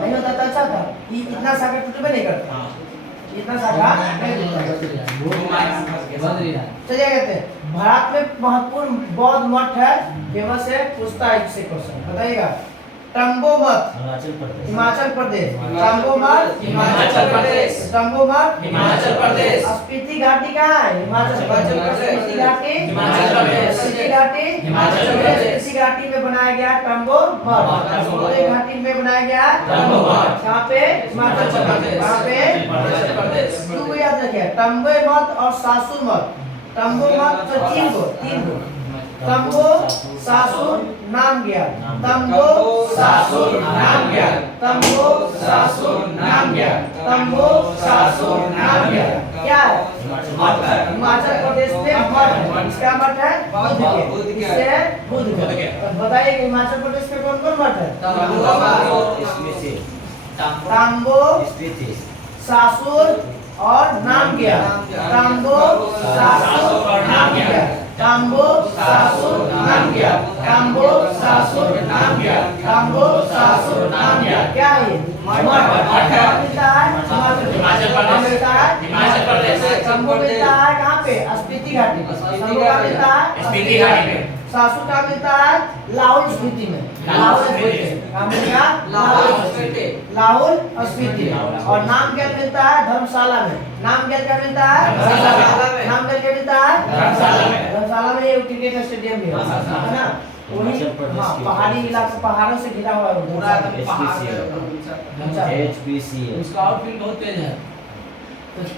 नहीं होता तो अच्छा था। ये इतना शाखा टूटबे नहीं करता, इतना शाखा चलिए कहते हैं। भारत में महत्वपूर्ण बौद्ध मठ है, फेमस है, पूछता है इससे क्वेश्चन बताइएगा। तंबोमत अरुणाचल प्रदेश। हिमाचल प्रदेश, तंबोमत हिमाचल प्रदेश। तंबोमत हिमाचल प्रदेश। स्पीति घाटी कहाँ है? हिमाचल प्रदेश। स्पीति घाटी हिमाचल प्रदेश। स्पीति घाटी हिमाचल प्रदेश। स्पीति घाटी में बनाया गया तंबोमत। स्पीति घाटी में बनाया गया तंबोमत। कहाँ पे? हिमाचल प्रदेश। कहाँ पे? हिमाचल प्रदेश। दो याद रखिए, तंबोमत और सासुरमत। तंबोमत तो तीन गो तंबो सासुर नाम गया, तंबो सासुर नाम गया, तंबो सासुर नाम गया, तंबो सासुर नाम गया। क्या है? हिमाचल प्रदेश में मठ है। इसका मठ है बुद्ध के। इससे बुद्ध के। बताइए कि हिमाचल प्रदेश में कौन कौन मठ है? इसमें से तंबो स्पीति सासुर और नाम गया, तंबो सासुर और नाम गया, तंबो सासुर नाम गया, तंबो सासुर नाम गया, तंबो सासुर नाम गया। क्या है ये? मठ मिलता है हिमाचल प्रदेश। मिलता है हिमाचल प्रदेश। तंबो मिलता है कहाँ पे? स्पीति घाटी पे। तंबो का मिलता है स्पीति घाटी पे। सासुर का मिलता है लाहौल स्पीति में। लाहौल स्पीति कहाँ मिलेगा? लाहौल स्पीति। लाहौल स्पीति। और नाम क्या मिलता है? धर्मशाला में। नाम क्या मिलता है? धर्मशाला में। नाम क्या मिलता है? धर्मशाला में। धर्मशाला में ये क्रिकेट स्टेडियम भी है ना? वही हिमाचल प्रदेश हाँ, की पहाड़ी इलाका, पहाड़ों से घिरा हुआ है वो पूरा धर्मशाला। एकदम पहाड़ अच्छा। HPCL। उसका आउटफिट बहुत तेज है। तो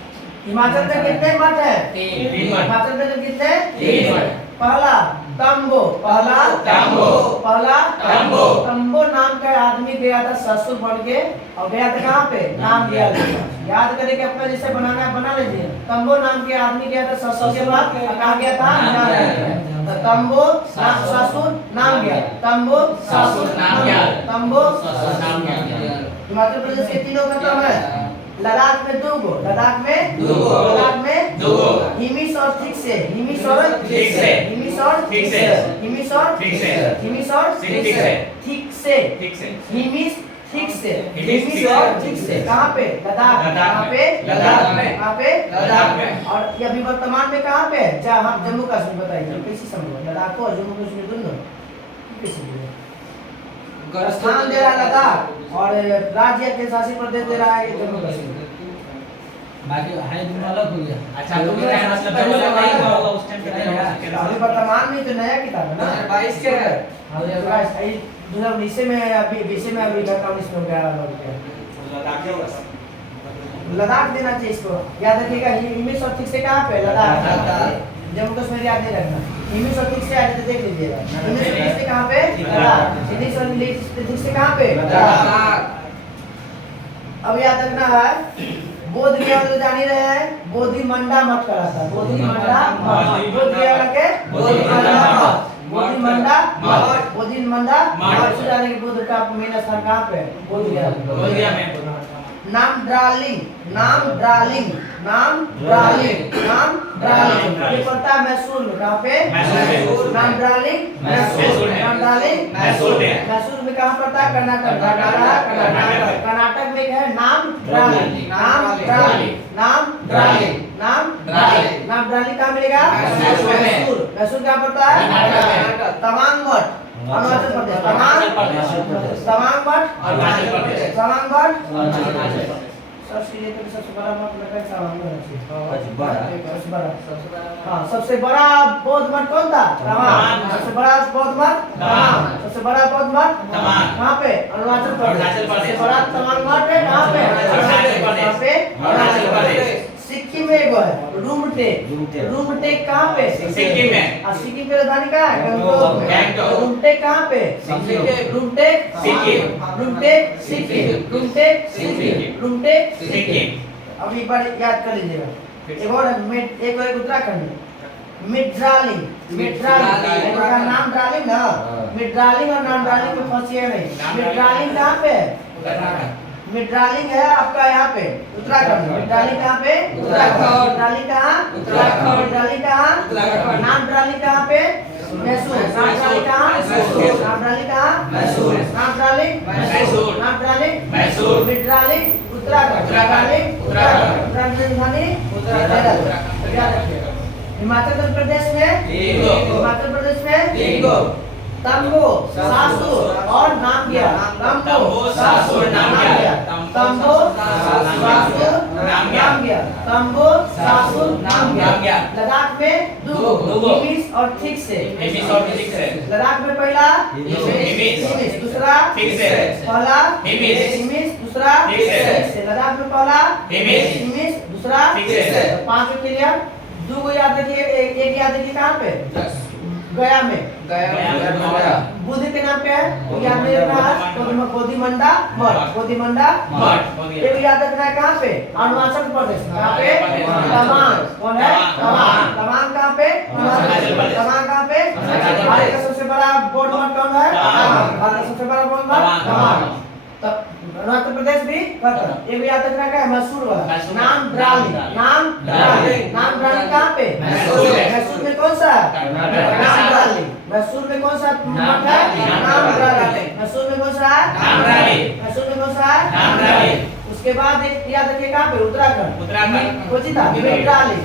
हिमाचल में कितने मठ है? तीन मठ। हिमाचल में कितने? तीन मठ। पहला तंबो, पहला तंबो। पहला तंबो। तंबो नाम का आदमी गया था ससुर बन के, और गया था कहाँ पे? नाम दिया गया। याद करके अपना जैसे बनाना है बना लीजिए। तंबो नाम के आदमी गया था ससुर के बाद कहाँ गया था? नाम गया। तो तंबो ससुर नाम गया, तंबो ससुर नाम गया, तंबो ससुर नाम गया। हिमाचल प्रदेश के तीनों खत्म है। लद्दाख में दो गो, लद्दाख में दो गो, लद्दाख में दो गो। हिमिस और ठीक से, हिमिस और ठीक से, हिमिस और ठीक से, हिमिस और ठीक से, हिमिस और ठीक से, ठीक से, ठीक से। हिमिस ठीक से, हिमिस हिमिस और ठीक से। कहाँ पे? लद्दाख। लद्दाख कहाँ में। पे? लद्दाख में। कहाँ पे? लद्दाख में। और ये अभी वर्तमान में कहाँ पे है? जहाँ हम जम्मू कश्मीर, बताइए कैसी समझो? लद्दाख और जम्मू कश्मीर दोनों कैसे? स्थान दे रहा है लद्दाख और राज्य के शासित प्रदेश दे रहा है ये जम्मू कश्मीर। बाकी हाई दोनों अलग हो गया। अच्छा तो मेरा मतलब जब वाला नहीं हुआ होगा उस टाइम पे नहीं होगा। अभी वर्तमान में तो नया किताब है ना? 2022 के है। हाँ 2022 2019 में अभी 20 में अभी 2019 में 11 लग गया। लद्दाख देना चाहिए इसको। याद रखिएगा हिमिस और ठीक से कहाँ पे? लद्दाख। जम्मू कश्मीर याद नहीं रखना। हिमिस और ठीक से आज देख लीजिएगा। हिमिस और ठीक से कहाँ पे? लद्दाख। हिमिस और ठीक से कहाँ पे? लद्दाख। अब याद रखना है बोध गया तो जान ही रहे हैं, बोधि मंडा मत करा था। बोधि मंडा मत। बोध गया के बोधि मंडा मत। बोधि मंडा मत। बोधि मंडा मत। जाने के बुद्ध का मेन स्थान कहाँ पे? बोध गया। बोध गया में। नाम ड्रालिंग, नाम ड्रालिंग, नाम ड्रालिंग, नाम ड्रालिंग। ये पड़ता है मैसूर में। कहाँ पे? मैसूर में। नाम ड्रालिंग मैसूर में। नाम ड्रालिंग मैसूर में। मैसूर में कहाँ पड़ता है? कर्नाटक। कर्नाटक। कर्नाटक में है नाम ड्रालिंग, नाम ड्रालिंग, नाम ड्रालिंग, नाम ड्रालिंग। नाम ड्रालिंग कहाँ मिलेगा? मैसूर में। मैसूर। मैसूर कहाँ पड़ता है? कर्नाटक। तवांग मठ अरुणाचल प्रदेश। तवांग तवांग मठ अरुणाचल प्रदेश। तवांग मठ अरुणाचल प्रदेश। सबसे ये तो सबसे बड़ा मठ लगता है तवांग मठ। सबसे बड़ा? सबसे बड़ा हाँ सबसे बड़ा बौद्ध मठ कौन था? तवांग। सबसे बड़ा बौद्ध मठ तवांग। सबसे बड़ा बौद्ध मठ तवांग। कहाँ पे? अरुणाचल प्रदेश। अरुणाचल प्रदेश। सबसे बड़ा तवांग मठ है कहाँ पे? अरुणाचल प्रदेश। कहाँ पे? अरुणाचल प्रदेश। सिक्किम में एगो है रूमटेक। रूमटेक। रूमटेक कहाँ पे? सिक्किम में। और सिक्किम की राजधानी कहाँ है? गंगटोक में। गंगटोक। रूमटेक कहाँ पे? सिक्किम। रूमटेक सिक्किम। रूमटेक सिक्किम। रूमटेक सिक्किम। रूमटेक सिक्किम। अब एक बार याद कर लीजिएगा। एक और है एक उत्तराखंड में मिड्रालिंग। मिड्रालिंग एक का नाम ड्रालिंग ना। मिड्रालिंग और नाम ड्रालिंग में फंसिए नहीं। मिड्रालिंग कहाँ पे है? मिड्रालिंग है आपका यहाँ पे उत्तराखंड। मिड्रालिंग कहाँ पे? उत्तराखंड। मिड्रालिंग कहाँ? उत्तराखंड। मिड्रालिंग कहाँ? उत्तराखंड। नाम ड्रालिंग कहाँ पे? मैसूर। नाम ड्रालिंग कहाँ? मैसूर। नाम ड्रालिंग कहाँ? मैसूर। नाम ड्रालिंग मैसूर। नाम ड्रालिंग मैसूर। मिड्रालिंग उत्तराखंड। उत्तराखंड। उत्तराखंड। उत्तराखंड राजधानी उत्तराखंड। याद रखिएगा। हिमाचल प्रदेश में तीन गो। हिमाचल प्रदेश में तीन गो। तंबू सासुर और नामग्या तंबू सासुर नामग्या तंबू सासुर नामग्या तंबू सासुर नामग्या लद्दाख में दो हिमिस और ठीक से लद्दाख में पहला हिमिस दूसरा ठीक से पहला हिमिस दूसरा ठीक से लद्दाख में पहला हिमिस दूसरा ठीक से पांच को क्लियर दो को याद रखिए एक याद रखिए कहाँ पे गया में बुद्ध के नाम पे है याद नहीं रखना है बोधिमंडा मठ एक याद रखना है कहाँ पे अरुणाचल प्रदेश कहाँ पे तवांग कौन है तवांग कहाँ पे तवांग कहाँ पे भारत का सबसे बड़ा बौद्ध मठ कौन है भारत का सबसे बड़ा बौद्ध मठ तवांग अरुणाचल प्रदेश भी खत्म एक याद रखना है मैसूर वाला नाम ड्राली कहाँ पे मैसूर में कौन सा नाम ड्राली मैसूर में कौन सा मठ है नाम ड्राली मैसूर में कौन सा मैसूर में कौन सा उसके बाद एक याद रखिए कहाँ पे उत्तराखंड कोचिता मिट्राली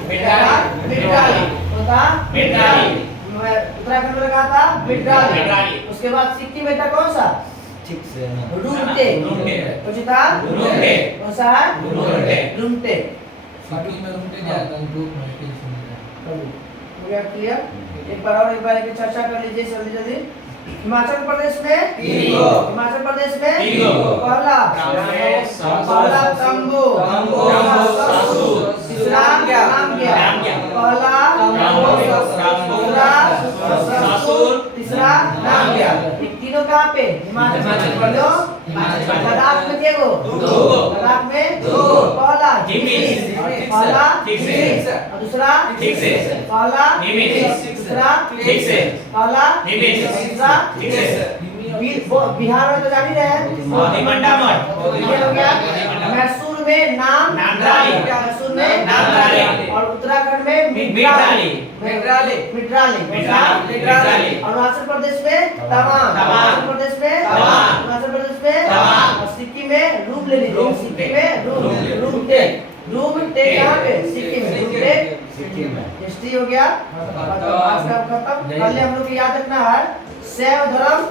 उत्तराखंड में लगा था मिट्राली उसके बाद सिक्किम में था कौन सा ठीक से रूमटे कोचिता कौन सा है रूमटे सिक्किम में रूमटे जाता है ग्रुप में टेंशन हो गया क्लियर एक बार की चर्चा कर लीजिए जल्दी जल्दी हिमाचल प्रदेश में पहला तंबू तीसरा नामग्या पहला तीसरा नामग्या तीनों कहाँ पे हिमाचल प्रदेश लद्दाख में क्या लद्दाख में पहला पहला दूसरा पहला दूसरा पहला तीसरा बिहार में तो जान ही रहे बोधिमंडा मठ ये हो गया मैसूर में नाम मैसूर में और उत्तराखंड में मिट्राली अरुणाचल प्रदेश में तवांग अरुणाचल प्रदेश में और सिक्किम में रूम ले लीजिए सिक्किम में रूम टेक कहाँ पे सिक्किम में हिस्ट्री हो गया आज का खत्म कल हम लोग को याद रखना है शैव धर्म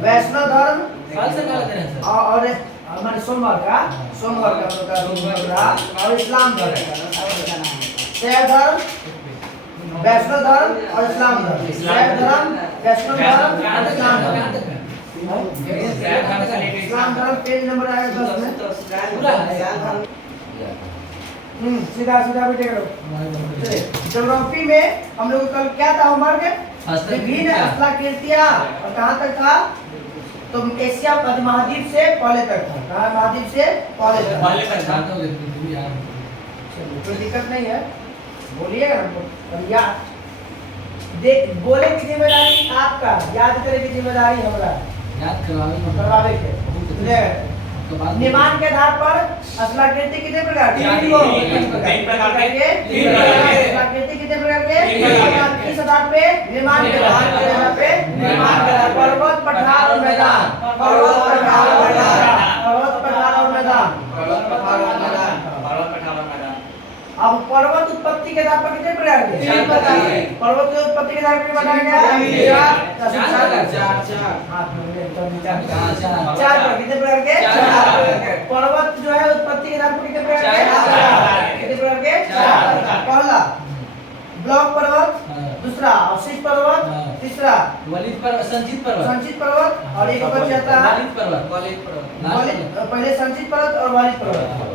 वैष्णव धर्म कल से कल करें सर और हमारे सोमवार का हम लोग का रूम रहा और इस्लाम धर्म शैव धर्म वैष्णव धर्म और इस्लाम धर्म शैव धर्म वैष्णव धर्म और इस्लाम धर्म इस्लाम धर्म पेज नंबर आएगा 10 में पूरा सीधा भी देख लो ज्योग्राफी में हम लोग कल क्या था होमवर्क विभिन्न स्थलाकृतियां और कहाँ तक था तो एशिया महाद्वीप से पहले तक था कहाँ महाद्वीप से पहले तक था कोई दिक्कत नहीं है बोलिएगा और याद बोले की जिम्मेदारी आपका याद करे की जिम्मेदारी हमारा याद करवावे के निर्माण के आधार पर स्थलाकृति कितने प्रकार के तीन प्रकार के स्थलाकृति कितने प्रकार के किस आधार पे निर्माण के आधार पे पर्वत पठार और मैदान अब पर्वत उत्पत्ति के आधार पर कितने प्रकार के पर्वत की उत्पत्ति के आधार पर बताया गया है चार पर कितने प्रकार के पर्वत जो है उत्पत्ति के आधार पर कितने प्रकार के पहला ब्लॉक पर्वत दूसरा अवशिष्ट पर्वत तीसरा संचित पर्वत और एक बच जाता है पहले संचित पर्वत और वालिद पर्वत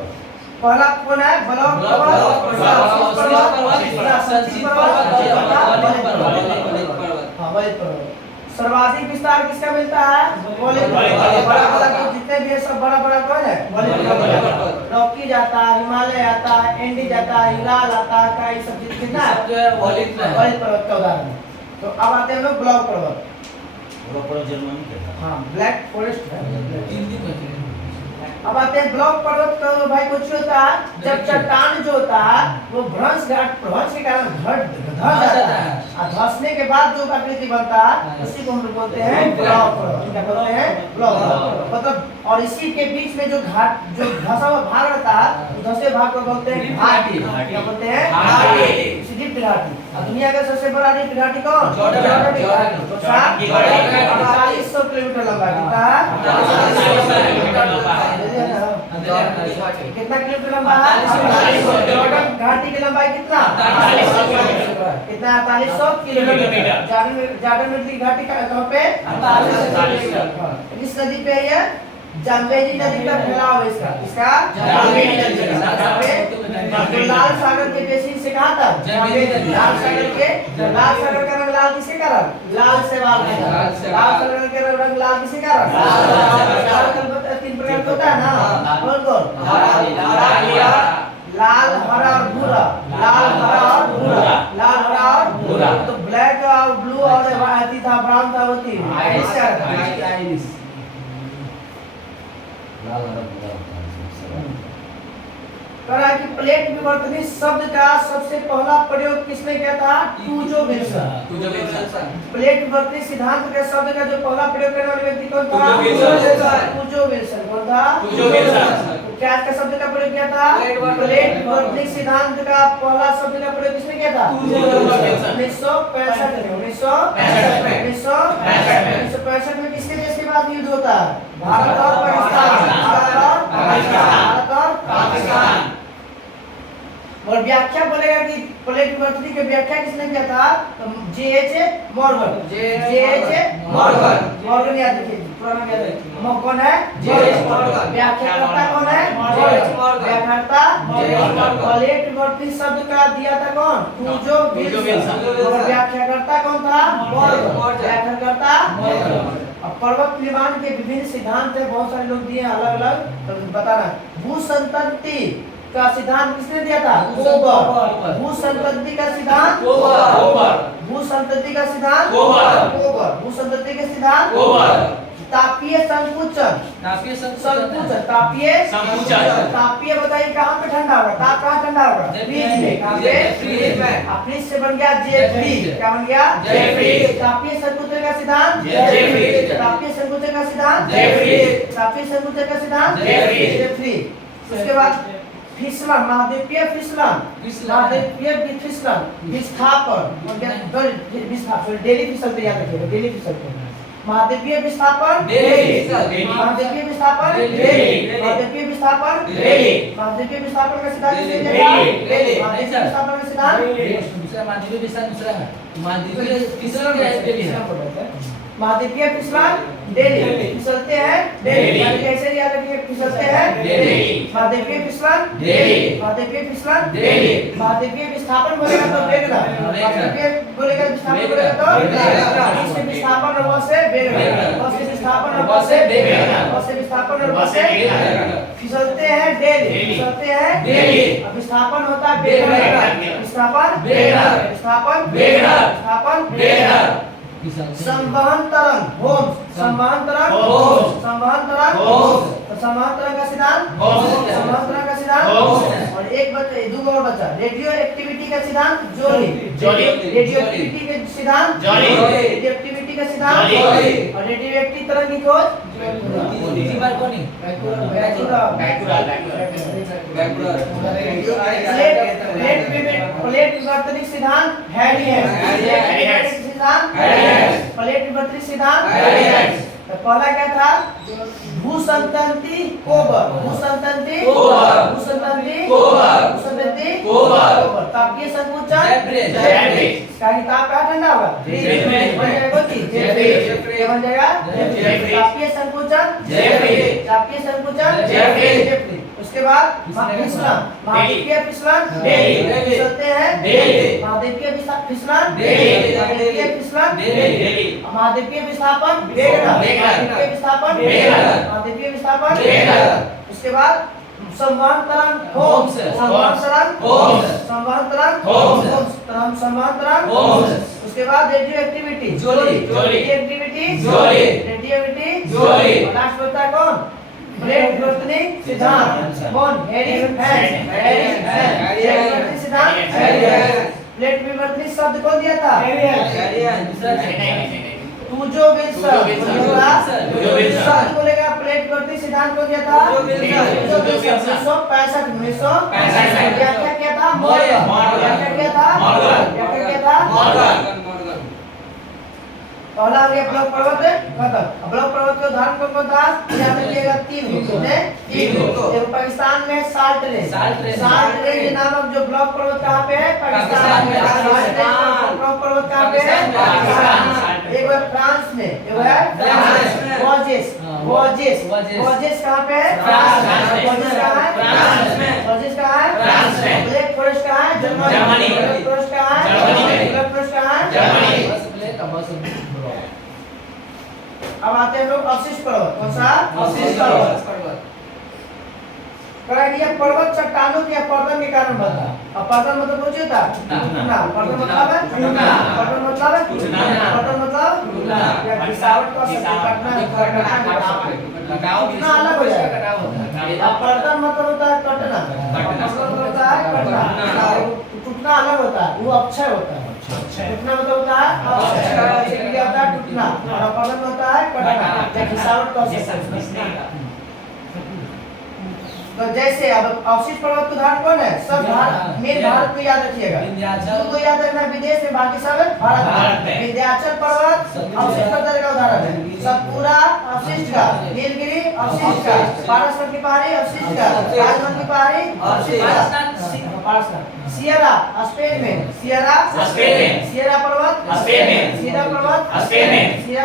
पहला कौन है ब्लॉक पर्वत सर्वाधिक विस्तार किसका मिलता है बड़ा जितने भी सब बड़ा कौन है रॉकी जाता है हिमालय आता है एंडी जाता है हिलाल आता है का ये सब चीज कितना है वालिद पर्वत का उदाहरण तो अब आते हैं हम लोग ब्लॉक पर्वत जर्मनी के हाँ ब्लैक फॉरेस्ट अब आते हैं ब्लॉक पर्वत का भाई कुछ होता है जब चट्टान जो होता है वो भ्रंश के कारण धस जाता है और धसने के बाद जो आकृति बनता है उसी को हम लोग बोलते हैं ब्लॉक पर्वत क्या बोलते हैं ब्लॉक पर्वत मतलब और इसी के बीच में जो धसा हुआ भाग रहता है धसे भाग को बोलते हैं घाटी क्या बोलते हैं घाटी घाटी। और दुनिया का सबसे बड़ा रिफ्ट घाटी कौन? जॉर्डन। जॉर्डन। जॉर्डन। तो 4800 किलोमीटर लंबा है। कितना है? 4800 किलोमीटर लंबा है। कितना किलोमीटर लंबा है? 4800। जॉर्डन घाटी की लंबाई कितना? 4800 कितना? 4800 किलोमीटर। जॉर्डन नदी घाटी का कहाँ पे? 4800 किलोमीटर। इस नदी पे है जाम्बेजी नदी का फैलाव है इसका जाम्बेजी नदी का। तो लाल सागर के बेसिन से कहाँ तक? जाम्बेजी नदी। लाल सागर का रंग लाल किसके कारण? लाल शैवाल के कारण। लाल शैवाल। लाल सागर का रंग लाल किसके कारण? लाल कलर 3 प्रकार का होता है ना? कौन कौन? लाल, हरा और भूरा। लाल, हरा और भूरा। लाल, हरा और भूरा। तो ब्लैक और ब्लू और वाइट था, ब्राउन था, वो थी आइरिश। लाल हरा भूरा होता है इसमें। कहा कि प्लेट विवर्तनी शब्द का सबसे पहला प्रयोग किसने किया था? टूजो विल्सन। प्लेट विवर्तनी सिद्धांत के शब्द का जो पहला प्रयोग करने वाला व्यक्ति कौन था? टूजो विल्सन। कौन था? टूजो विल्सन। क्या का शब्द का प्रयोग किया था? प्लेट विवर्तनी सिद्धांत का पहला शब्द का प्रयोग किसने किया था? 1965 में। 1965 में किसके देश के बाद युद्ध होता है? भारत और पाकिस्तान। भारत और पाकिस्तान। और व्याख्या बोलेगा कि प्लेट विवर्तनी की व्याख्या किसने किया था? J.H. मॉर्गन। मॉर्गन याद रखिए, पुराना याद रखिए। कौन है? J.H. मॉर्गन। व्याख्याकर्ता कौन है? व्याख्याकर्ता प्लेट विवर्तनी शब्द का दिया था कौन? टूजो विल्सन। और व्याख्याकर्ता कौन था? मॉर्गन। व्याख्याकर्ता मॉर्गन। अब पर्वत निर्माण के विभिन्न सिद्धांत है, बहुत सारे लोग दिए अलग अलग, तो बताना। भूसंतति का सिद्धांत किसने दिया था? कोबर। भूसंतति का सिद्धांत कोबर। भूसंतति का सिद्धांत कोबर। भूसंतति का सिद्धांत तापीय संकुचन। तापीय बताइए कहाँ पे ठंडा होगा? ताप कहाँ ठंडा होगा? फ्रीज में। कहाँ पे? फ्रीज में। फ्रीज से बन गया J-फ्रीज। क्या बन गया? J-फ्रीज। तापीय संकुचन का सिद्धांत J-फ्रीज। तापीय संकुचन का सिद्धांत तापीय संकुचन का सिद्धांत J-फ्रीज। उसके बाद फिसलन, महाद्वीपीय फिसलन, महाद्वीपीय फिसलन, विस्थापन, डेली फिसल पे याद रखिएगा, डेली फिसल पे। महाद्वीपीय विस्थापन महाद्वीपीय विस्थापन महाद्वीपीय विस्थापन महाद्वीपीय विस्थापन का सिद्धांत महाद्वीपीय विस्थापन का सिद्धांत दूसरा महाद्वीपीय विस्तार दूसरा है। महाद्वीपीय फिसलन क्या है? डेली है। महाद्वीपीय फिसलन डेली फिसलते हैं डेली। कैसे याद रखिए? फिसलते हैं डेली। महाद्वीपीय फिसलन डेली। महाद्वीपीय फिसलन डेली। महाद्वीपीय विस्थापन बोलेगा तो वेगरा। महाद्वीपीय बोलेगा विस्थापन बोलेगा तो वेगरा। इससे विस्थापन और वह से वेगरा। वह से विस्थापन और वह से वेगरा। वह से विस्थापन और वह से वेगरा। फिसलते हैं डेली। फिसलते हैं डेली। अब विस्थापन होता है वेगरा। विस्थापन वेगरा। विस्थापन वेगरा। विस्थापन वेगरा। संवहन तरंग होम्स। संवहन तरंग होम्स। संवहन तरंग होम्स। तो संवहन तरंग का सिद्धांत संवहन तरंग का सिद्धांत। और एक बच्चा दो और बच्चा रेडियो एक्टिविटी का सिद्धांत जोली। रेडियो एक्टिविटी के सिद्धांत रेडियो एक्टिविटी का सिद्धांत और रेडियो एक्टिव तरंग की खोज तीसरी बार कौन है? प्लेट विवर्तनी सिद्धांत हैरी है। प्लेट विवर्तनी सिद्धांत तो पहला क्या था? भूसंतति कोबर। भूसंतति तापीय संकुचन का ताप का ठंडा होगा बन जाएगा तापीय संकुचन तापीय संकुचन। उसके बाद फिसलन महाद्वीपीय फिसलन फिसलते हैं महाद्वीपीय फिसलन महाद्वीपीय फिसलन महाद्वीपीय विस्थापन महाद्वीपीय विस्थापन महाद्वीपीय विस्थापन। उसके बाद संवहन तरंग होम्स। संवहन तरंग होम्स। संवहन तरंग होम्स। संवहन तरंग होम्स। उसके बाद radio activity radio activity radio activity. Last होता है कौन? प्लेट विवर्तनी सिद्धांत कौन? हैरी हैंस सिद्धांत। प्लेट विवर्तनी शब्द कौन दिया था? टूजो विल्सन बोलेगा। प्लेट विवर्तनी सिद्धांत कौन दिया था? 1965 व्याख्या क्या था? व्याख्या क्या था? पहला हो गया ब्लॉक पर्वत खत्म। अब ब्लॉक पर्वत के उदाहरण कौन कौन था? यहाँ पे लिएगा 3 कितने? 3 देखो पाकिस्तान में साल्ट रेंज नामक जो ब्लॉक पर्वत कहाँ पे है? पाकिस्तान में। ब्लॉक पर्वत कहाँ पे है? पाकिस्तान। एक है फ्रांस में, एक है वोजेस कहाँ पे है? वोजेस कहाँ है? वोजेस कहाँ है? ब्लैक फॉरेस्ट कहाँ है? जर्मनी। ब्लैक फॉरेस्ट कहाँ है? ब्लैक फॉरेस्ट कहाँ है? अब आते हैं लोग अवशिष्ट पर्वत। कौन सा? अवशिष्ट पर्वत। कह दिया पर्वत चट्टानों के अपरदन के कारण बनता है। अपरदन मतलब कुछ होता है टूटना। अपरदन मतलब है टूटना। अपरदन मतलब है टूटना। अपरदन मतलब टूटना या गिरावट का घटना टूटना अलग हो जाएगा। अपरदन मतलब होता है कटना। अपरदन होता है कटना। टूटना अलग होता है, वो अक्षय होता है। टूटना मतलब होता है अक्षय, क्या होता है? टूटना। और अपरदन होता है कटना या गिरावट का तो जैसे अब अवशिष्ट पर्वत का उदाहरण कौन है? सब भारत में, भारत में याद रखिएगा। को याद रखना विदेश में, बाकी सब भारत में। विंध्याचल पर्वत अवशिष्ट पर्वत का उदाहरण है। सतपुरा अवशिष्ट का, नीलगिरी अवशिष्ट का, पारसनाथ की पहाड़ी अवशिष्ट का, राजमहल की पहाड़ी अवशिष्ट का, सियरा स्पेन में, सियरा पर्वत स्पेन में, सियरा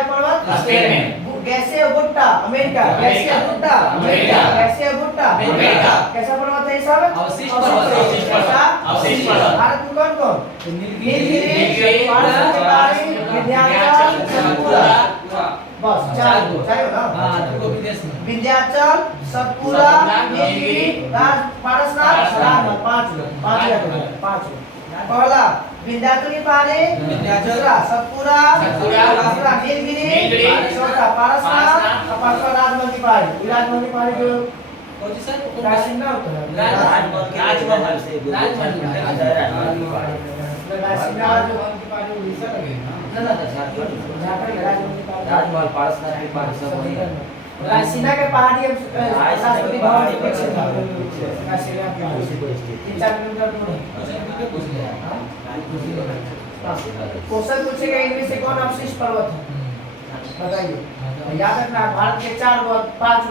पर्वत स्पेन में, गैसीय भुट्टा अमेरिका, गैसीय भुट्टा कैसा पर्वत है सब? अवशिष्ट पर्वत। भारत में कौन कौन? नीलगिरी, पारसनाथ की पहाड़ी, विंध्याचल, सतपुरा। बस चार हो ना? विंध्याचल, सतपुरा, नीलगिरी, पारसनाथ, राजमहल। 5 पहला विंध्याचल की पहाड़ी, दूसरा सतपुरा, तीसरा नीलगिरी, चौथा पारसनाथ, पांचवा राजमहल की पहाड़ी। राजमहल की पहाड़ी जो राजसिंह होता है, राजमहल से राजमहल पारसनाथ की पहाड़ी सब वही है। राजसिंह के पहाड़ी राष्ट्रपति भवन के पीछे था। राजसिंह 3-4 किलोमीटर दूर है। क्वेश्चन पूछेगा इनमें से कौन अवशिष्ट पर्वत है? बताइए। याद रखना भारत के 5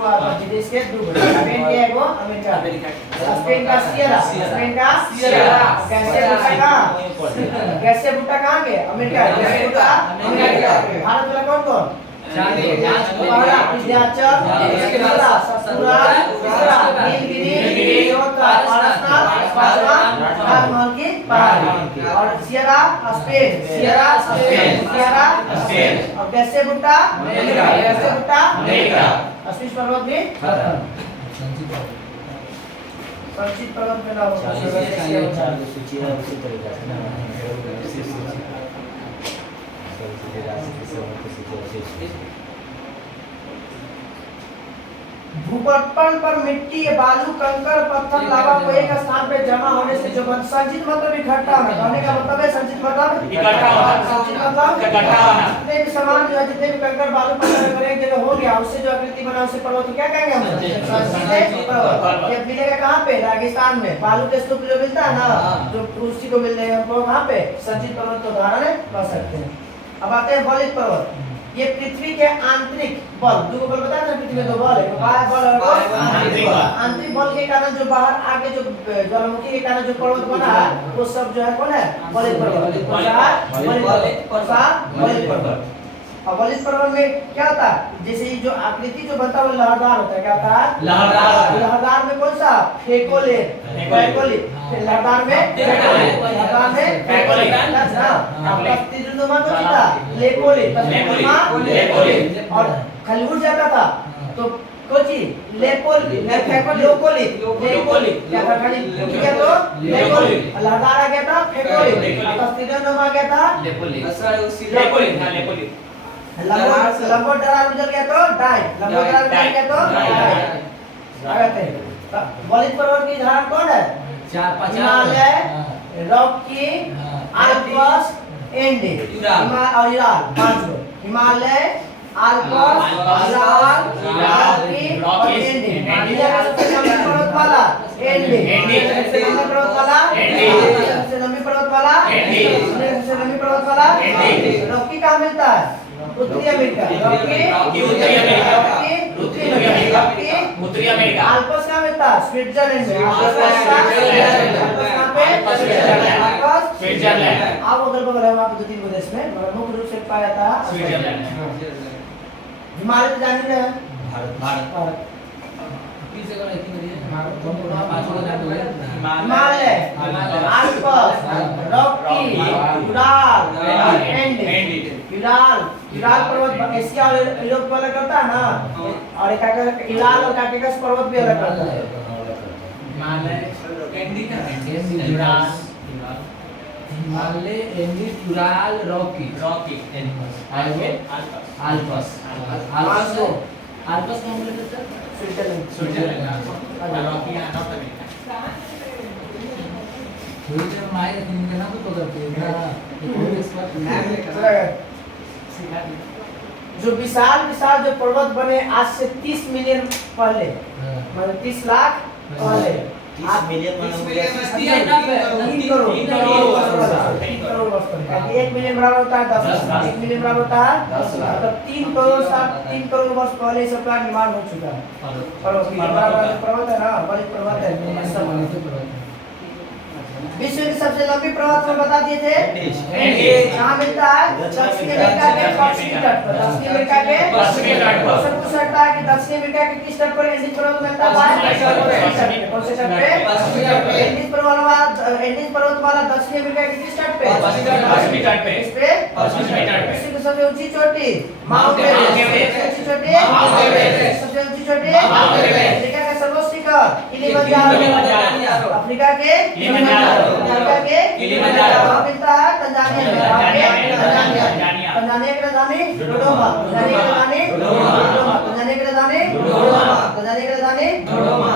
विदेश के 2 स्पेन के एगो अमेरिका। स्पेन का सियरा गैसीय भुट्टा कहाँ के? अमेरिका। भारत वाला कौन कौन? पहला विंध्याचल, दूसरा सतपुरा, तीसरा नीलगिरी, चौथा पारसनाथ, पांचवा राजमहल की पहाड़ी। और सियरा स्पेन और गैसीय भुट्टा अमेरिका। अवशिष्ट पर्वत भी संचित पर्वत में ना हो। सूची है उसी तरीके से ना भूपटल पर मिट्टी, बालू, कंकड़, पत्थर, लावा को एक स्थान पे जमा होने से जो संचित मतलब इकट्ठा होना। कहने का मतलब है संचित मतलब इकट्ठा होना। संचित मतलब इकट्ठा होना। जितने भी सामान जो है, जितने भी कंकड़, बालू, पत्थर अगर एक जगह हो गया, उससे जो आकृति बना उसे पर्वत को क्या कहेंगे हम? संचित पर्वत। ये मिलेगा कहाँ पे? रेगिस्तान में। बालू के स्तूप जो मिलता है ना, जो उसी को मिल जाएगा हमको कहाँ पे? संचित पर्वत का उदाहरण कर सकते हैं। अब आते हैं बलित पर्वत। ये पृथ्वी के आंतरिक बल, दो बल बताया ना, पृथ्वी में 2 बल है, बाह्य बल और आंतरिक बल। आंतरिक बल के कारण जो बाहर आगे जो ज्वालामुखी के कारण जो पर्वत बना है, वो सब जो है कौन है? बलित पर्वत। और बलित पर्वत में क्या होता है? जैसे ये जो आकृति जो बनता है वो लहरदार होता है। क्या होता है? लहरदार में कौन सा? फेकोलिथ। लहरदार में आपका त्रिजुंडुमा तो था लेकोलिथ। और खाली उड़ जाता था तो कोची लेकोलिथ क्या था? खाली उड़ गया तो लेकोलिथ। लहरदार आ गया था फेकोलिथ। आपका त्रिजुंडुमा आ गया था लेकोलिथ। लंबोट दरार गुजर गया तो डाइट। लंबोट दरार गुजर गया तो डाइट। बलित पर्वत की उदाहरण कौन है? हिमालय, रॉकी, आल्प्स, एंडे और इराल। 5 लोग। हिमालय, आल्प्स, इराल, रॉकी और एंडे। हिमालय का सबसे लंबी पर्वत वाला एंडे। सबसे लंबी पर्वत वाला एंडे। दुनिया का सबसे लंबी पर्वत वाला एंडीज। रॉकी कहाँ मिलता है? उत्तरी अमेरिका। रॉकी उत्तरी अमेरिका। रॉकी उत्तरी अमेरिका। रॉकी उत्तरी अमेरिका। आल्प्स कहाँ मिलता है? स्विट्जरलैंड में। Alps Switzerland. कहाँ पे? Alps Switzerland. Alps Switzerland. आप अगल बगल है वहाँ पे 2-3 देश में, मगर मुख्य रूप से पाया जाता है स्विट्जरलैंड। हिमालय तो जान ही रहे हैं। भारत भारत। फिर से करो, एक ही करिए। वहाँ 5 का नाम बोले। Himalaya, Alps, Rocky, Ural, Andes. Ural पर्वत एशिया और यूरोप को अलग करता है ना, और एक इराल और काकेकस पर्वत भी अलग करता है। हिमालय, एंडीज, उराल, रॉकी, आगे आल्प्स। आल्प्स कहाँ मिलते हैं सर? स्विट्जरलैंड। थोड़ी देर में आएगा, 3 महीना तो पकड़ते हैं ना, कोई एक्सपर्ट जो विशाल विशाल जो पर्वत बने आज से 30 मिलियन पहले, मतलब 30 लाख पहले, 30 मिलियन मतलब 3 करोड़ 3 करोड़ वर्ष पहले। 1 मिलियन बराबर होता है 10 लाख, 1 मिलियन बराबर होता है 10 लाख, मतलब 3 करोड़ वर्ष पहले सबका निर्माण हो चुका है। पर्वत की बराबर पर्वत है ना, बड़ी पर्वत है। विश्व की सबसे लंबी पर्वत में बता दिए थे एंडीज। कहाँ मिलता है? दक्षिण अमेरिका के पश्चिमी तट पर। दक्षिण अमेरिका के पश्चिमी तट पर। क्वेश्चन पूछ सकता है कि दक्षिण अमेरिका के किस तट पर एंडीज पर्वत मिलता है? कौन से तट पे? पश्चिमी तट पे। एंडीज पर्वत वाला दक्षिण अमेरिका के किस तट पे? पश्चिमी तट पे। किस पे? पश्चिमी तट पे। विश्व की सबसे ऊंची चोटी माउंट माउंट एवरेस्ट। एवरेस्ट। सबसे ऊंची चोटी माउंट एवरेस्ट। सबसे ऊंची चोटी माउंट एवरेस्ट। अफ्रीका का सर्वोच्च शिखर किलिमंजारो। अफ्रीका के किलिमंजारो। अफ्रीका के किलिमंजारो। कहाँ मिलता है? तंजानिया में। तंजानिया। तंजानिया की राजधानी डोडोमा। तंजानिया की राजधानी डोडोमा। तंजानिया की राजधानी डोडोमा। तंजानिया की राजधानी डोडोमा।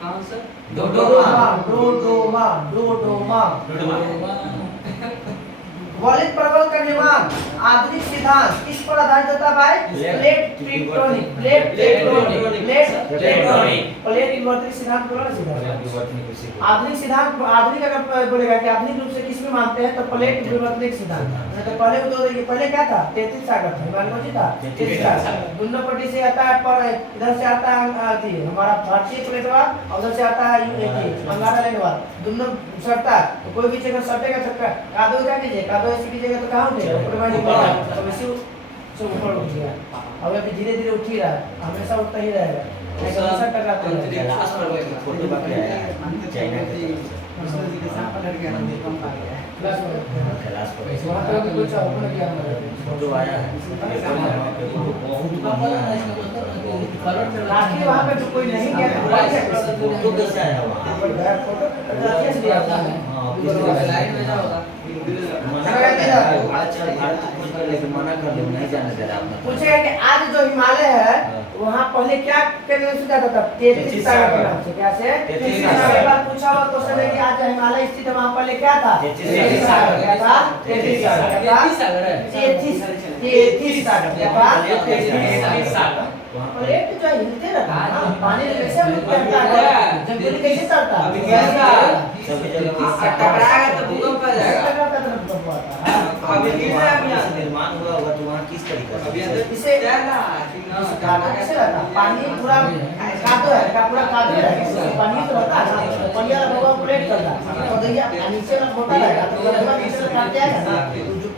कहाँ सर? डोडोमा। वॉलित पर्वत का निर्माण आधुनिक सिद्धांत किस पर आधारित होता है भाई? Plate tectonic. प्लेट विवर्तनिक सिद्धांत बोला ना सिद्धांत। आधुनिक सिद्धांत, आधुनिक अगर बोलेगा कि आधुनिक रूप से किसमें मानते हैं तो प्लेट विवर्तनिक सिद्धांत। नहीं तो पहले तो ये पहले क्या था? 33 सागर था। हिमालय कौन सी था? 33 सागर। दोनों पट्टी से आता है, पर इधर से आता है हमारा भारतीय प्लेटवा, और उधर से आता है बंगाल लेनवा। दोनों सटता है, तो कोई भी जगह सटेगा तो कादो क्या कीजिए? कादो ऐसे कीजिएगा तो कहाँ उठेगा? ऊपर वाली तो वैसे से ऊपर उठ गया। अब अभी धीरे धीरे उठ ही रहा है, हमेशा उठता ही रहेगा। ऐसा हमेशा टकराता रहेगा। कैलाश पर्वत की फोटो बाकी आया है चाइना की तरफ से। कैलाश पर्वत वहाँ पे भी कुछ ओपन किया हमने। फोटो आया है पेपर में, वहाँ पे फोटो बहुत बढ़िया है। आखिर वहाँ पे तो कोई नहीं गया तो वहाँ से फोटो कैसे आया वहाँ? पर गया फोटो अच्छे से लिया था। हाँ, मना कर दिया अच्छा भारत को खोज कर लेकिन मना कर दिया, नहीं जाने दे रहा अपना। पूछेगा कि आज जो हिमालय है वहाँ पहले क्या करने से जाता था? 33 सागर के नाम से। क्या से? 33 सागर। एक बार पूछा हुआ क्वेश्चन है कि आज जो हिमालय स्थित है वहाँ पहले क्या था? 33 सागर। क्या था? 33 सागर। क्या था? 33 सागर है। 33 सागर। क्या था? 33 सागर। वहाँ पर प्लेट जो हिलते रहता है ना, पानी में कैसे उठता है? जंगली कैसे चलता है? सभी जगह टकराएगा तो भूकंप आ जाएगा। अभी निर्माण हुआ होगा तो वहाँ किस तरीके से? इसे कैसे रहता? पानी पूरा कादो है, का पूरा कादो है, पानी तो रहता है ना, पानी वाला होगा प्लेट चल रहा है, तो दैया नीचे में होता रहेगा, तो जब नीचे में काट जाएगा ना,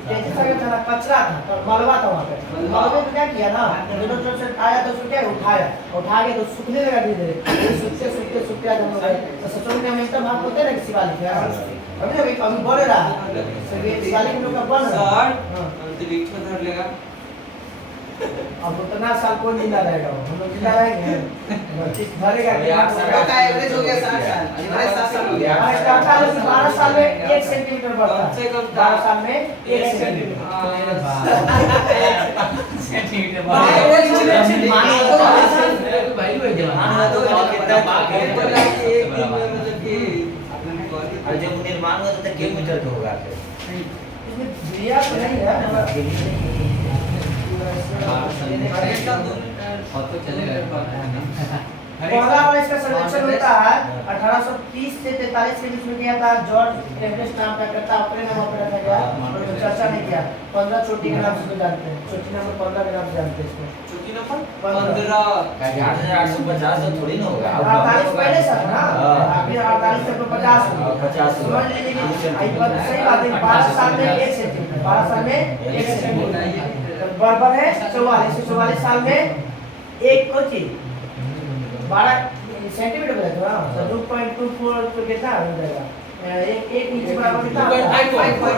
जैसे सगे था ना कचरा था, तो मलबा था वहाँ पे, मलबे में क्या किया ना, दोनों तरफ से आया तो उसको क्या उठाया, उठा के तो सूखने लगा धीरे धीरे, सूखते सूखते सूखते आज हम लोग तो सचों में हम एकदम आप होते ना शिवालिक है, अभी बढ़ रहा है, शिवालिक लोग का बन रहा है, अंतरिक्ष में धर लेगा। अब उतना साल कौन जिंदा रहेगा? हम लोग जिंदा रहेंगे, धरेगा का एवरेज हो गया 60 साल, हमारे 7 साल हो गया। 12 साल में 1 सेंटीमीटर बढ़ता कम से है, कम 12 साल में 1 सेंटीमीटर। और जब निर्माण हुआ तो कितने मीटर का होगा फिर? इसमें दिया तो नहीं है, फोटो चलेगा। पहला वाला इसका सर्वेक्षण होता है 1830 से 43 के बीच में किया था। जॉर्ज एवरेस्ट नाम का करता अपने नाम पर रखा गया और चर्चा नहीं किया। 15 चोटी के नाम से तो जानते हैं, चोटी नंबर 15 के नाम से जानते हैं इसको। चौकी नंबर 15 850 तो थोड़ी ना होगा 48 पहले से था ना, फिर 48 से तो 50 हो गया। 50 समझ लीजिए कि आई बात सही बात है। 12 साल में 1 सेंटीमीटर, 12 साल में 1 सेंटीमीटर बराबर है 44 साल में एक को चीज 12 सेंटीमीटर बोला था ना, 2.24 तो कितना हो जाएगा? एक इंच बराबर कितना? 2.54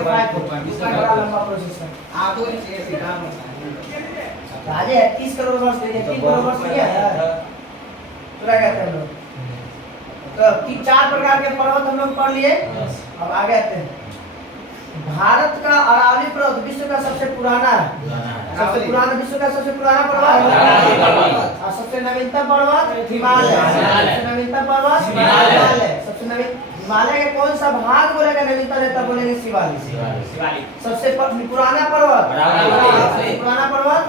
बड़ा लंबा प्रोसेस है। आपको ऐसे काम राजे 30 करोड़ वर्ष के 3 करोड़ वर्ष किया है पूरा कहते हैं लोग। तो 4 प्रकार के पर्वत हम लोग पढ़ लिए। अब आगे आते हैं। भारत का अरावली पर्वत विश्व का सबसे पुराना है। सबसे पुराना विश्व का सबसे पुराना पर्वत और सबसे नवीनतम पर्वत हिमालय। सबसे नवीनतम पर्वत हिमालय। सबसे नवीन हिमालय का कौन सा भाग बोलेगा नवीनतम है तब बोलेंगे शिवालिक। सबसे पुराना पर्वत सबसे पुराना पर्वत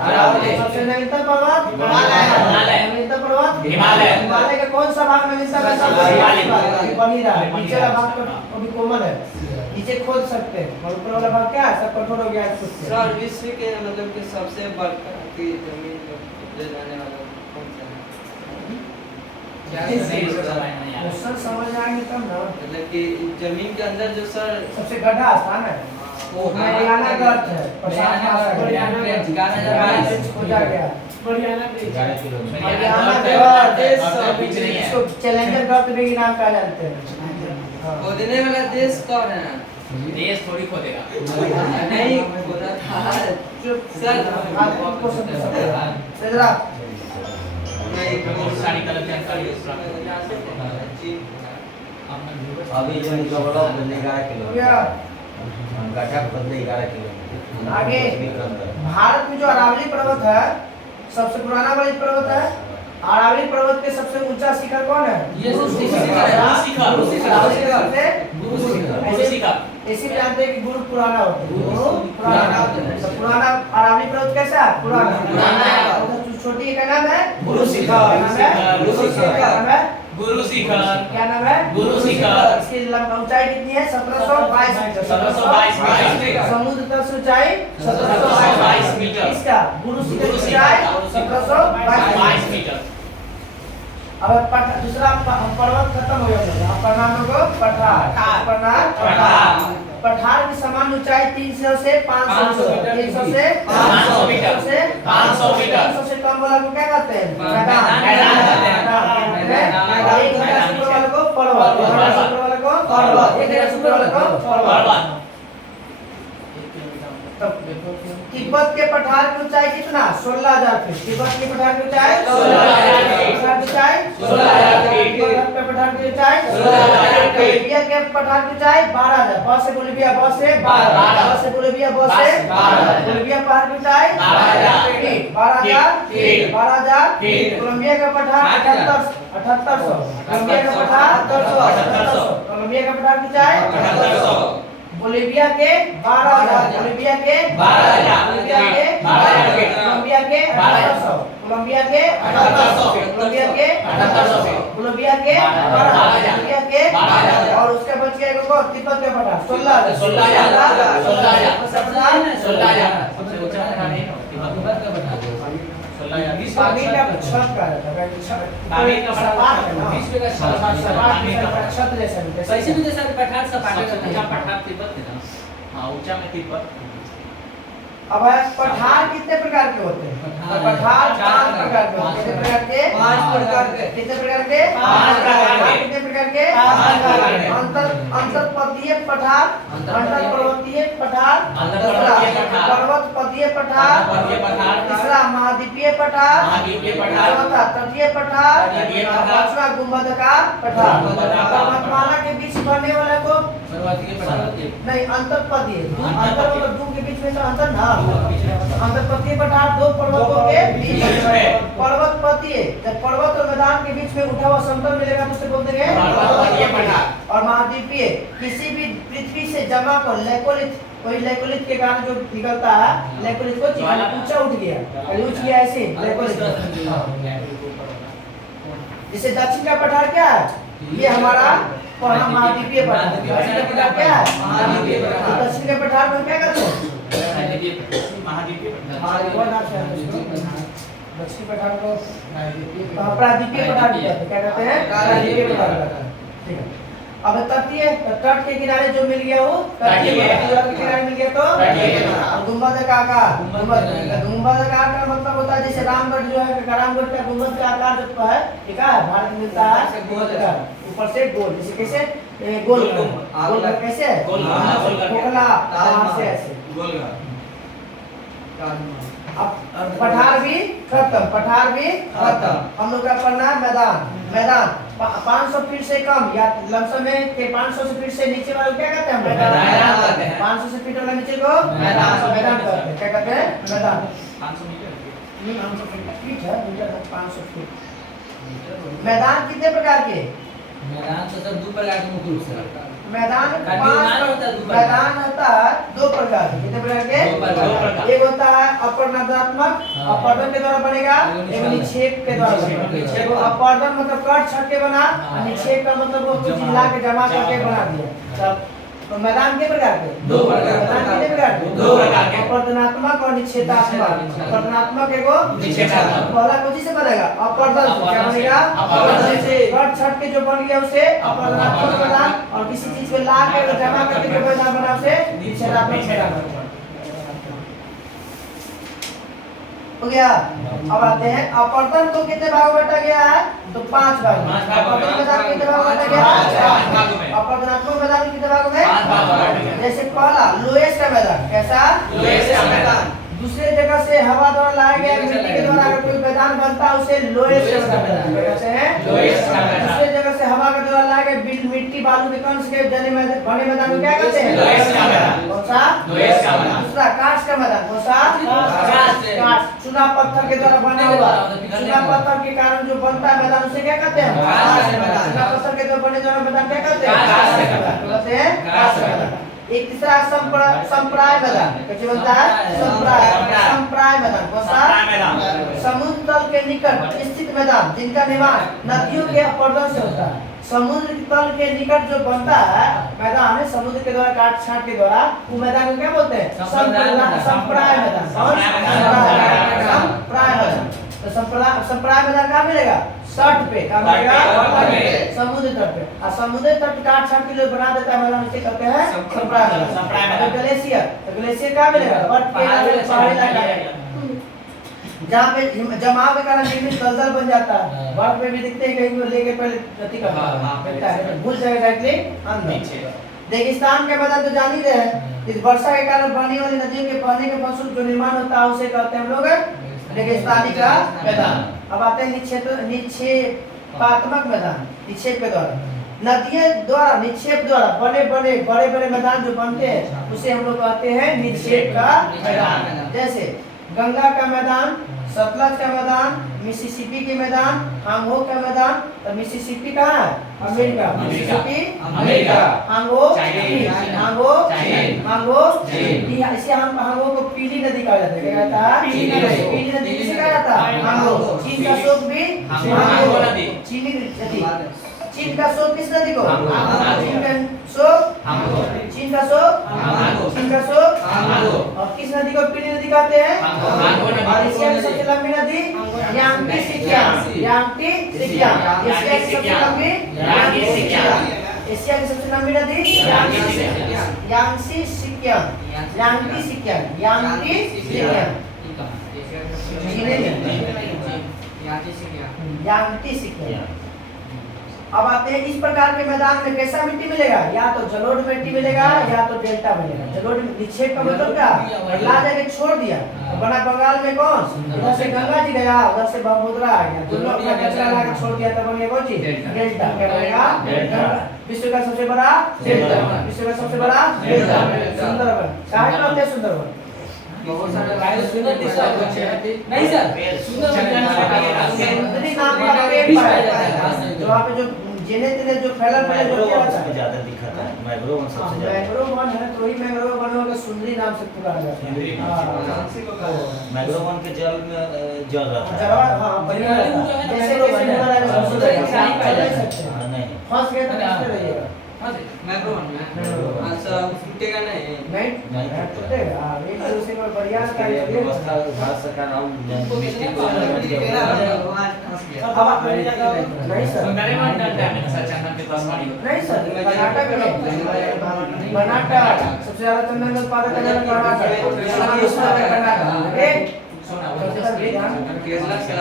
सबसे नवीनतम पर्वत हिमालय। नवीनतम पर्वत हिमालय। हिमालय का कौन सा भाग नवीनतम है तब शिवालिक बनी रहा है। नीचे वाला भाग तो अभी कोमल है, नीचे खोद सकते हैं और ऊपर वाला भाग क्या है सब कठोर हो गया है। सर विश्व के मतलब कि सबसे बड़ा की जमीन ले जाने वाला कौन सा है? क्वेश्चन समझ आएंगे तब ना। मतलब कि जमीन के अंदर जो सर सबसे गड्ढा स्थान है वो हरियाणा गर्त है। प्रशांत महासागर खोजा गया। हरियाणा गर्त इसको चैलेंजर गर्त भी नाम कहा जाते हैं। खोदने वाला देश कौन है? देश थोड़ी खोदेगा। नहीं खोदा था सर। आपको इधर नहीं बहुत सारी गलत जानकारी है उसका। अभी जो निकला बदले 11 हो गया। किलो गड्ढा बदले 11 किलो आगे भारत में जो अरावली पर्वत है सबसे पुराना वाली पर्वत है। अरावली पर्वत के सबसे ऊंचा शिखर कौन है? ये गुरु शिखर। इसी जानते हैं कि गुरु पुराना होता है। गुरु पुराना होता है। तो पुराना अरावली पर्वत कैसा है? पुराना। छोटी का नाम है गुरु शिखर। गुरु शिखर का नाम है गुरु शिखर। क्या नाम है? गुरु शिखर। इसकी ऊंचाई कितनी है? 1722 मीटर। 1722 मीटर। समुद्र तल से ऊंचाई 1722 मीटर। इसका गुरु शिखर की ऊंचाई 1722 मीटर। अब दूसरा पर्वत खत्म हो गया। अब पठार को पठार की समान ऊंचाई 300 से 500 मीटर। 300 से 500 मीटर। से 500 मीटर। 300 से कम वाला को क्या कहते हैं? एक हजार से ऊपर वाले को पर्वत। 1,000 से ऊपर वाले को पर्वत। 1,000 से ऊपर वाले को पर्वत। तिब्बत के पठार की ऊंचाई कितना? 16,000 फीट। तिब्बत के पठार की ऊंचाई 16,000 फीट। पठार की ऊंचाई 16,000 फीट। तिब्बत के पठार की ऊंचाई 16,000 फीट। बोलिविया के पठार की ऊंचाई 12,000। बस से बोलिविया, बस से 12,000। बस से बोलिविया, बस से 12,000। बोलिविया पहाड़ की ऊंचाई 12,000 फीट। 12,000 फीट। 12,000 फीट। कोलंबिया का पठार 7800। कोलंबिया का पठार 7800। कोलंबिया का पठार की ऊंचाई 7800। बोलिविया के 12,000। बोलिविया के 12,000। बोलिविया के 12,000। कोलंबिया के 1800। कोलंबिया के 1800। कोलंबिया के 1800। कोलंबिया के 12,000। कोलंबिया के 12,000। और उसके बच गया एक और तिब्बत के पठार 16,000। 16,000। 16,000 16,000। सबसे ऊंचा पठार है तिब्बत का पठार 16,000। बाकी का छत का रहता है। बाकी का सपाट है ना। विश्व का सपाट का छत जैसा भी कैसे भी जैसा पठार सपाटे सबसे रहते ऊंचा हैं। पठार तिब्बत है ना। हाँ, ऊंचा में तिब्बत। अब पठार कितने प्रकार के होते हैं? पठार पठार 5 प्रकार के होते हैं। कितने प्रकार के? 5 प्रकार के। कितने प्रकार के? 5 प्रकार के। कितने प्रकार के? 5 प्रकार के। अंतरपर्वतीय पठार, अंतरपर्वतीय पठार, अंतरपर्वतीय पठार, पर्वतपदीय पठार, पर्वतपदीय पठार, तीसरा महाद्वीपीय पठार, महाद्वीपीय पठार, चौथा तटीय पठार, तटीय पठार, पांचवा गुंबदाकार पठार। गुंबदाकार पर्वतमाला के बीच बनने वाले को पर्वतीय पठार नहीं अंतरपदीय। अंतर मतलब दो के बीच में तो अंतर ना। अंतरपदीय पठार दो पर्वतों के बीच में। पर्वतपदीय जब पर्वत और मैदान के बीच में उठा हुआ समतल मिलेगा तो उसे बोलते हैं पर्वतपदीय पठार। और महाद्वीपीय किसी भी पृथ्वी से जमा को लेकोलिथ, कोई लेकोलिथ के कारण जो निकलता है लेकोलिथ को ऊंचा उठ गया, उठ गया ऐसे लेकोलिथ। जैसे दक्षिण का पठार क्या है? ये हमारा महाद्वीपीय पठार। दक्षिण का पठार क्या है? महाद्वीपीय पठार। तो दक्षिण के पठार को क्या कहते हैं? महाद्वीपीय दक्षिण पठार को प्रायद्वीपीय पठार भी कहते हैं। क्या कहते हैं? प्रायद्वीपीय पठार कहते हैं। ठीक है। अब तटीय तट के किनारे जो मिल गया वो तटीय के किनारे मिल गया तो अब गुंबदाकार का गुंबदाकार का मतलब होता है जैसे रामगढ़ जो है रामगढ़ का गुंबद का आकार जो है ठीक है भारत में मिलता है गोलाकार ऊपर से गोल जैसे कैसे गोल गोल कैसे गोला से ऐसे अब पठार भी खत्म हम लोग का पढ़ना है मैदान 500 फीट से कम या लमसम में के 500 से फीट से नीचे वाले क्या कहते हैं? मैदान कहते हैं। 500 से फीट वाले नीचे को मैदान कहते हैं। क्या कहते हैं? मैदान। 500 मीटर फीट है मीटर 500 फीट। मैदान कितने प्रकार के? मैदान तो सब दो प्रकार के मुख्य रूप से मैदान मैदान होता है दो प्रकार के। कितने प्रकार के? दो प्रकार। एक होता है अपवर्तनात्मक अपवर्तन के द्वारा बनेगा एक निक्षेप के द्वारा बनेगा। एक अपवर्तन मतलब कट छट के बना और निक्षेप का मतलब वो कुछ मिला के जमा करके बना दिया। सब तो मैदान के प्रकार के दो प्रकार। मैदान कितने प्रकार के? दो प्रकार के। अपवर्तनात्मक और निक्षेपात्मक। अपवर्तनात्मक एगो निक्षेपात्मक। पहला कौन से बनेगा? अपवर्तन से। क्या बनेगा? अपवर्तन से। कट छट के जो बन गया उसे अपवर्तनात्मक मैदान और किसी चीज को ला के जमा करके जो मैदान बना उसे निक्षेपात्मक मैदान हो गया। अब आते हैं अपवर्तन को कितने भागों में बांटा गया है? तो 5 भाग में। अपवर्तन मैदान कितने भागों में बांटा गया है? 5 भागों में। अपवर्तनात्मक मैदान कितने भागों में? 5 भागों में। जैसे पहला लोएस्ट का मैदान कैसा? लोएस्ट का मैदान। दूसरे जगह से हवा द्वारा लाया गया मिट्टी के द्वारा अगर कोई मैदान बनता है उसे लोएस्ट का मैदान कहते हैं। लोएस्ट का मैदान। दूसरे जगह से हवा के द्वारा लाया गया मिट्टी बालू के कण से बने मैदान को क्या कहते हैं? लोएस्ट का मैदान। कौन सा? लोएस्ट का मैदान। दूसरा कांच का मैदान कौन सा? कांच चूना पत्थर के द्वारा बने हुआ चूना पत्थर के कारण जो बनता है मैदान उसे क्या कहते हैं? कांच का मैदान। चूना पत्थर के द्वारा बने वाला मैदान क्या कहते हैं? कांच का मैदान। कहते हैं कांच का मैदान। एक तीसरा संप्राय मैदान कैसे बनता है? संप्राय मैदान कौन सा? समुद्र तल के निकट स्थित मैदान जिनका निर्माण नदियों के अपवर्तन से होता है। समुद्र तल के निकट जो बनता है मैदान है समुद्र के द्वारा काट छाट के द्वारा वो मैदान को क्या बोलते हैं? संप्राय मैदान। संप्राय मैदान। तो संप्राय मैदान कहाँ मिलेगा? तट पे कहाँ मिलेगा? समुद्र तट पे। और समुद्र तट काट छाट के जो बना देता है मैदान उसे कहते हैं संप्राय मैदान। ग्लेशियर तो ग्लेशियर कहाँ मिलेगा? बर्फ के पहाड़ी इलाका जहाँ पे जमाव के कारण निर्मित दलदल बन जाता है। बर्फ में भी दिखते हैं कहीं लेके पहले गति करता है भूल जाएगा डायरेक्टली अंदर। रेगिस्तान के मैदान तो जान ही रहे हैं। इस वर्षा के कारण बहने वाली नदियों के पानी के फसल जो निर्माण होता है उसे कहते हैं हम लोग रेगिस्तानी का मैदान। अब आते हैं निक्षेपात्मक मैदान। निक्षेप के द्वारा नदियों द्वारा निक्षेप द्वारा बड़े मैदान जो बनते हैं उसे हम लोग कहते हैं निक्षेप का मैदान। जैसे गंगा का मैदान, सतलज का मैदान, मिसिसिपी के मैदान, हांगहो का मैदान। तो मिसिसिपी कहाँ है? अमेरिका। Mississippi America. हांगहो इसे हम हांगहो को पीली नदी कहा जाता है। क्या कहता है? पीली नदी किसे कहा जाता है? हांगहो। चीन का शोक भी हांगहो नदी। चीन का शोक किस नदी को? चीन का शोक और किस नदी को पीली नदी कहते हैं? और एशिया की सबसे लंबी नदी यांगटी सिकियांग। एशिया की सबसे लंबी नदी यांगटी सिकियांग। अब आते हैं इस प्रकार के मैदान में कैसा मिट्टी मिलेगा? या तो जलोढ़ मिट्टी मिलेगा या तो डेल्टा मिलेगा। जलोढ़ निक्षेप का मतलब क्या? ला जाके छोड़ दिया तो बना बंगाल में कौन? इधर से गंगा जी गया उधर से ब्रह्मपुत्र आ गया दोनों अपना कचरा ला के छोड़ दिया तब बन गया कौन चीज? डेल्टा। क्या बनेगा? विश्व का सबसे बड़ा डेल्टा। सुंदरबन काहे कहते हैं सुंदरबन? बहुत सारे नहीं सर सुंदरी नाम का पेड़ पाया जाता है जो वहाँ पे जो जेने तेने जो फैला जो मैंग्रोव सबसे ज्यादा दिखता है। मैंग्रोव सबसे ज्यादा मैंग्रोव वन है तो वही मैंग्रोव वन होगा सुंदरी नाम से पुकारा जाता है। सिंदूरी हाँ, झांसी को कहा जाता है। मैग्रोवन के जल में जल रहता है। जलवा हाँ बढ़िया रहता है। जैसे जैसे मुड़ा है वैसे सुधर के वैसे नहीं आप पाया चल नहीं जाता है। सकते। हाँ, नहीं फंस गए तो कैसे रहिएगा? हाँ जी। मैक्रोन में अच्छा टूटेगा नहीं। नहीं नहीं टूटेगा। हाँ, एक दूसरे में बढ़िया इसके लिए करिए। व्यवस्था भारत सरकार और मिस्टेक को अब आप नहीं सर सुंदरे मन डंडा में चंदन के 10 वाली नहीं सर कर्नाटक में कर्नाटक सबसे ज्यादा चंदन का उत्पादन करने वाला कर्नाटक एक केरला से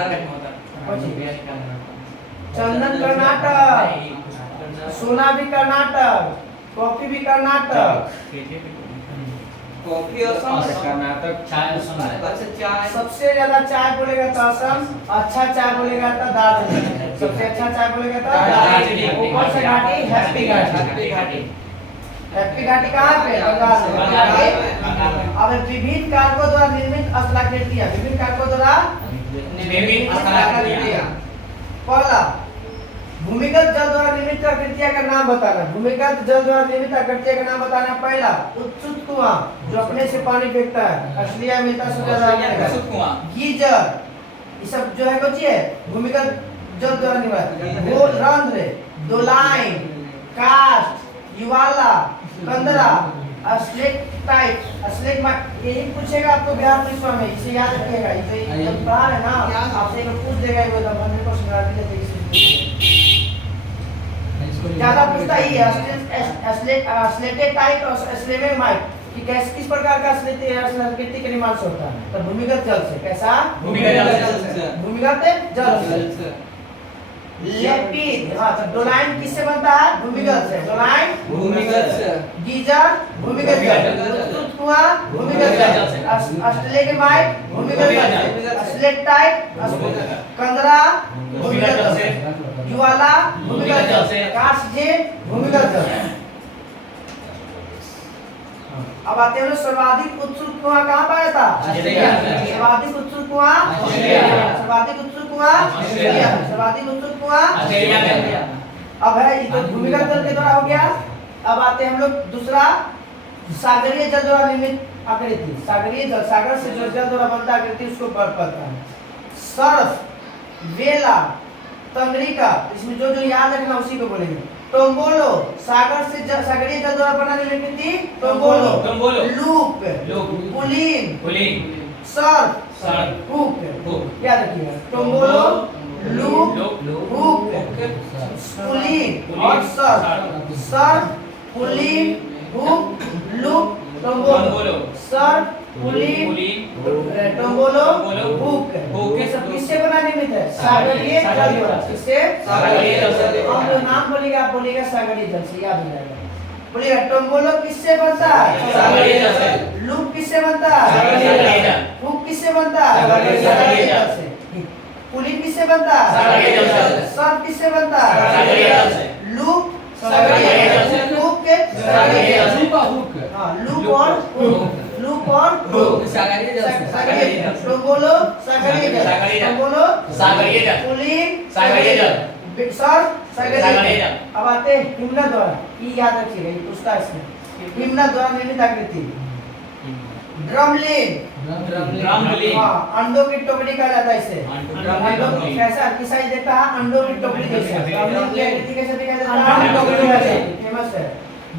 चंदन कर्नाटक, सोना भी कर्नाटक, कॉफी भी कर्नाटक, कॉफी और और कर्नाटक चाय और सोना है। अच्छा चाय सबसे ज्यादा चाय बोलेगा तो असम, अच्छा चाय बोलेगा तो दार्जिलिंग, सबसे अच्छा चाय बोलेगा तो दार्जिलिंग, ऊपर से घाटी हैप्पी घाटी, हैप्पी घाटी कहाँ पे? बंगाल में। अब विभिन्न कारकों द्वारा निर्मित स्थलाकृतियां, विभिन्न कारकों द्वारा पहला भूमिगत जल द्वारा निर्मित आकृतियां का नाम बताना। भूमिगत जल द्वारा निर्मित आकृतियां का नाम बताना। पहला उच्चुत कुआं जो अपने से पानी फेंकता है, असलिया मिलता सुधा गीजर, ये सब जो है कुछ है भूमिगत जल द्वारा निर्मित। गोल रंध्र, दोलाइन, कास्ट, युवाला, कंदरा, स्लेक्टाइट, यही पूछेगा आपको बिहार पुलिस में, इसे याद रखिएगा। ये जब पढ़ा है ना आपसे एक पूछ देगा ये तो 100% गारंटी देते ज्यादा पूछता ही है। स्लेटेटाइट और स्लेवेमाइट कि किस प्रकार का स्लेटी के निर्माण से होता है? तो भूमिगत जल से। कैसा? भूमिगत जल से। लेपिड, हाँ तो डोलाइन किससे बनता है? भूमिगत से। डोलाइन भूमिगत से। गीजर भूमिगत जल, कुआं भूमिगत जल, स्लेगमाइट भूमिगत जल, स्लेटाइट कंदरा भूमिगत जल, ज्वाला भूमिगत जल, कास्टजेट भूमिगत जल। अब आते हैं सर्वाधिक उत्सुक कुआं कहाँ पाया था? सर्वाधिक उत्सुक कुआं सर्वाधिक उत्सुक कुआं सर्वाधिक उत्सुक कुआं। अब है ये तो भूमिगत जल के द्वारा हो गया। अब आते हैं हम लोग दूसरा सागरीय जल द्वारा निर्मित आकृति। सागरीय जल, सागर से जो जल द्वारा बनता आकृति उसको पता है। सर्फ, वेला, तंगरिका, इसमें जो जो याद रखना उसी को बोलेंगे। टोंगोलो, सागर से सागरीय जल द्वारा बना निर्मित टोंगोलो। लूप, पुलिन, सर्फ, हुक, याद रखिएगा। टोंगोलो, लूप, हुक, पुलिन और सर्फ। सर्फ, पुलिन, हुक, लूप, टोंगोलो। सर्फ, पुलिन, टोंगोलो, हुक, ये सब किससे बना निर्मित है? सागरीय जल द्वारा। किससे? सागरीय जल से। हम जो नाम बोलेगा आप बोलेगा सागरीय जल से, याद हो जाएगा। बोलिएगा टोंगोलो किससे बनता है? सागरीय जल से। लूप किससे बनता है? सागरीय जल। हुक किससे बनता है? सागरीय जल से। पुलिन किससे बनता है? सागरीय जल से। सर्फ किससे बनता है? सागरीय जल से। लूप सागरीय जल से। हुक के सागरीय जल से। हाँ लूप और हुक, लूप और हुक। सागरीय जल से। सागरीय जल। टोंगोलो सागरीय जल। सागरीय जल। टोंगोलो सागरीय जल। पुलिन सागरीय जल। सर्फ सागरीय सागरीय जल। जल। अब आते हैं हिमनद द्वारा, ये याद रखिएगा, ये पूछता है इसमें। हिमनद द्वारा निर्मित आकृति। Drumlin, drumlin. हाँ अंडों की टोकरी कहा जाता है इसे। ड्रमलिन। अंडों की कैसा की साइज देखता है? अंडों की टोकरी जैसा। ड्रमलिन की आकृति कैसे दिखाई देता है? अंडों की टोकरी जैसे। फेमस है।